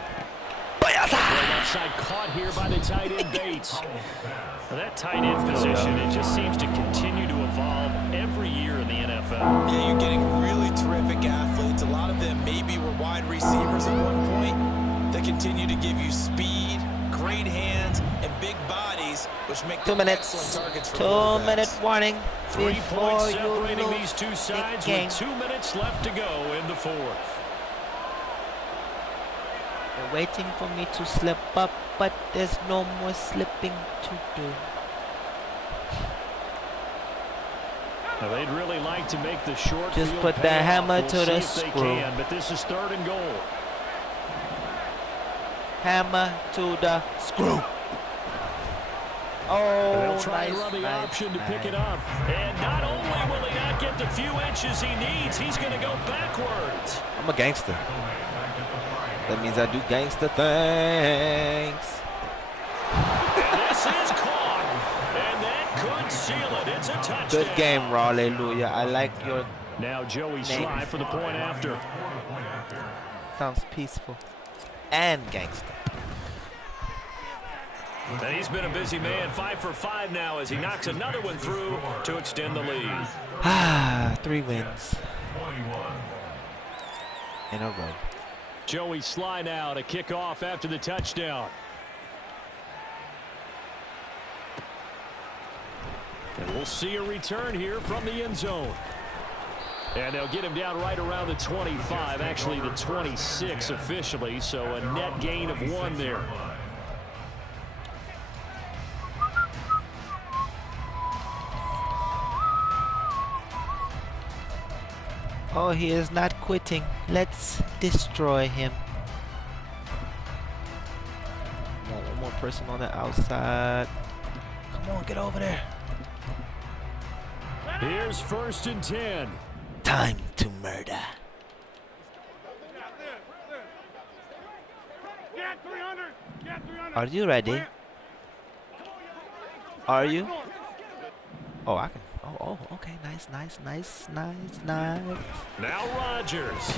Outside caught here by the tight end Bates. Well, that tight end position, it just seems to continue to evolve every year in the NFL. Yeah, you're getting really terrific athletes. A lot of them maybe were wide receivers at one point. They continue to give you speed, great hands, and big bodies, which make 2 them minutes. excellent targets for 2 minute quarterbacks. warning 3 before points you separating lose these two the sides game. with 2 minutes left to go in the fourth. They're waiting for me to slip up, but there's no more slipping to do. Now, they'd really like to make the short Just field put the pay off. hammer We'll to see the if they screw. can, but this is third and goal. Hammer to the screw. Oh, They'll try nice, to run the nice, option to nice. pick it up. And not only will he not get the few inches he needs, he's going to go backwards. I'm a gangster. That means I do gangster things. And this is caught. And that could seal it. It's a touchdown. Good game, hallelujah. I like your Now Joey Sly for the point after. sounds peaceful and gangster. And he's been a busy man, 5 for 5 now as he knocks another one through to extend the lead. 3 wins in a row. Joey Sly now to kick off after the touchdown. And we'll see a return here from the end zone. And they'll get him down right around the 25, actually the 26 officially, so a net gain of 1 there. Oh, he is not quitting. Let's destroy him. Come on, one more person on the outside. Come on, get over there. Here's first and 10. Time to murder. Are you ready? Are you? Oh, I can. Oh, okay. Nice. Now Rodgers.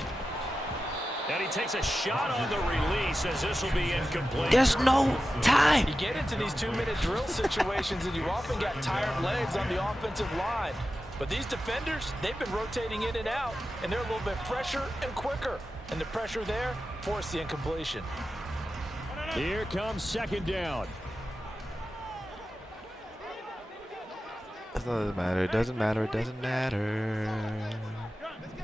And he takes a shot on the release as this will be incomplete. There's no time. You get into these 2-minute drill situations, and you often got tired legs on the offensive line. But these defenders, they've been rotating in and out, and they're a little bit fresher and quicker. And the pressure there forced the incompletion. Here comes second down. It doesn't matter. It doesn't matter. It doesn't matter.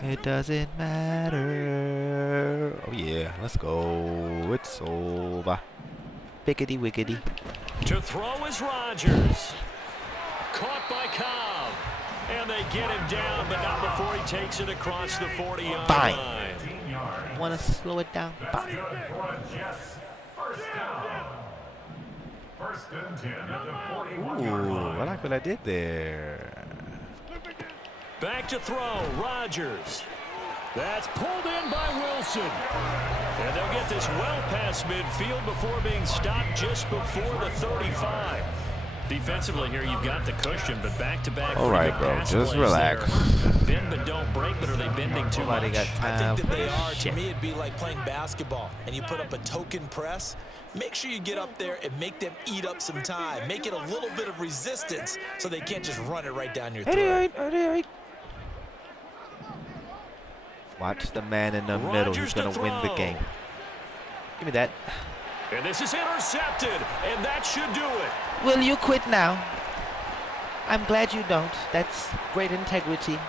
It doesn't matter. Oh yeah, let's go. It's over. Pickety wickety. To throw is Rodgers. Caught by Cobb. And they get him down, but not before he takes it across the 40-yard Fine. line. Want to slow it down? Fine. First down. First and 10 at the 41. Ooh, I like what I did there. Back to throw, Rodgers. That's pulled in by Wilson. And they'll get this well past midfield before being stopped just before the 35. Defensively here, you've got the cushion, but back-to-back. All right, bro. Just relax. Bend but don't break, but are they bending too Nobody much? got I time think for that they this are. shit. To me, it'd be like playing basketball, and you put up a token press. Make sure you get up there and make them eat up some time. Make it a little bit of resistance so they can't just run it right down your throat. Watch the man in the middle. He's going to win the game. Give me that. And this is intercepted, and that should do it. Will you quit now? I'm glad you don't. That's great integrity.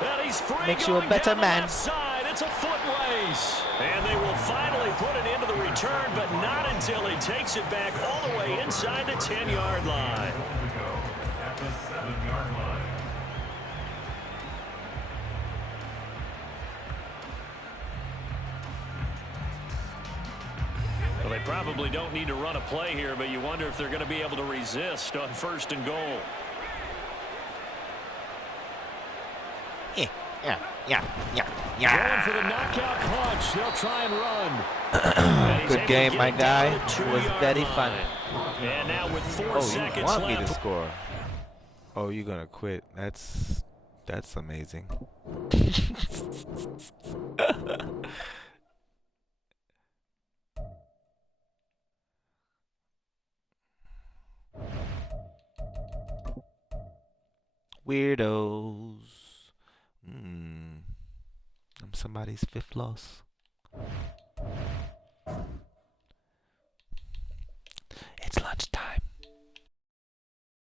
And he's free. Makes you a going better down the man. left side. It's a foot race. And they will finally put it into the return, but not until he takes it back all the way inside the 10-yard line. To go at the 7-yard line. Well, they probably don't need to run a play here, but you wonder if they're going to be able to resist on 1st and goal. Going for the knockout punch. They'll try and run. And he's Good able to game, get my it down guy. to the It was 2-yard very line. fun. And now with 4 Oh, you seconds want me to left. score? Oh, you're gonna quit? That's amazing. Weirdos. I'm somebody's 5th loss.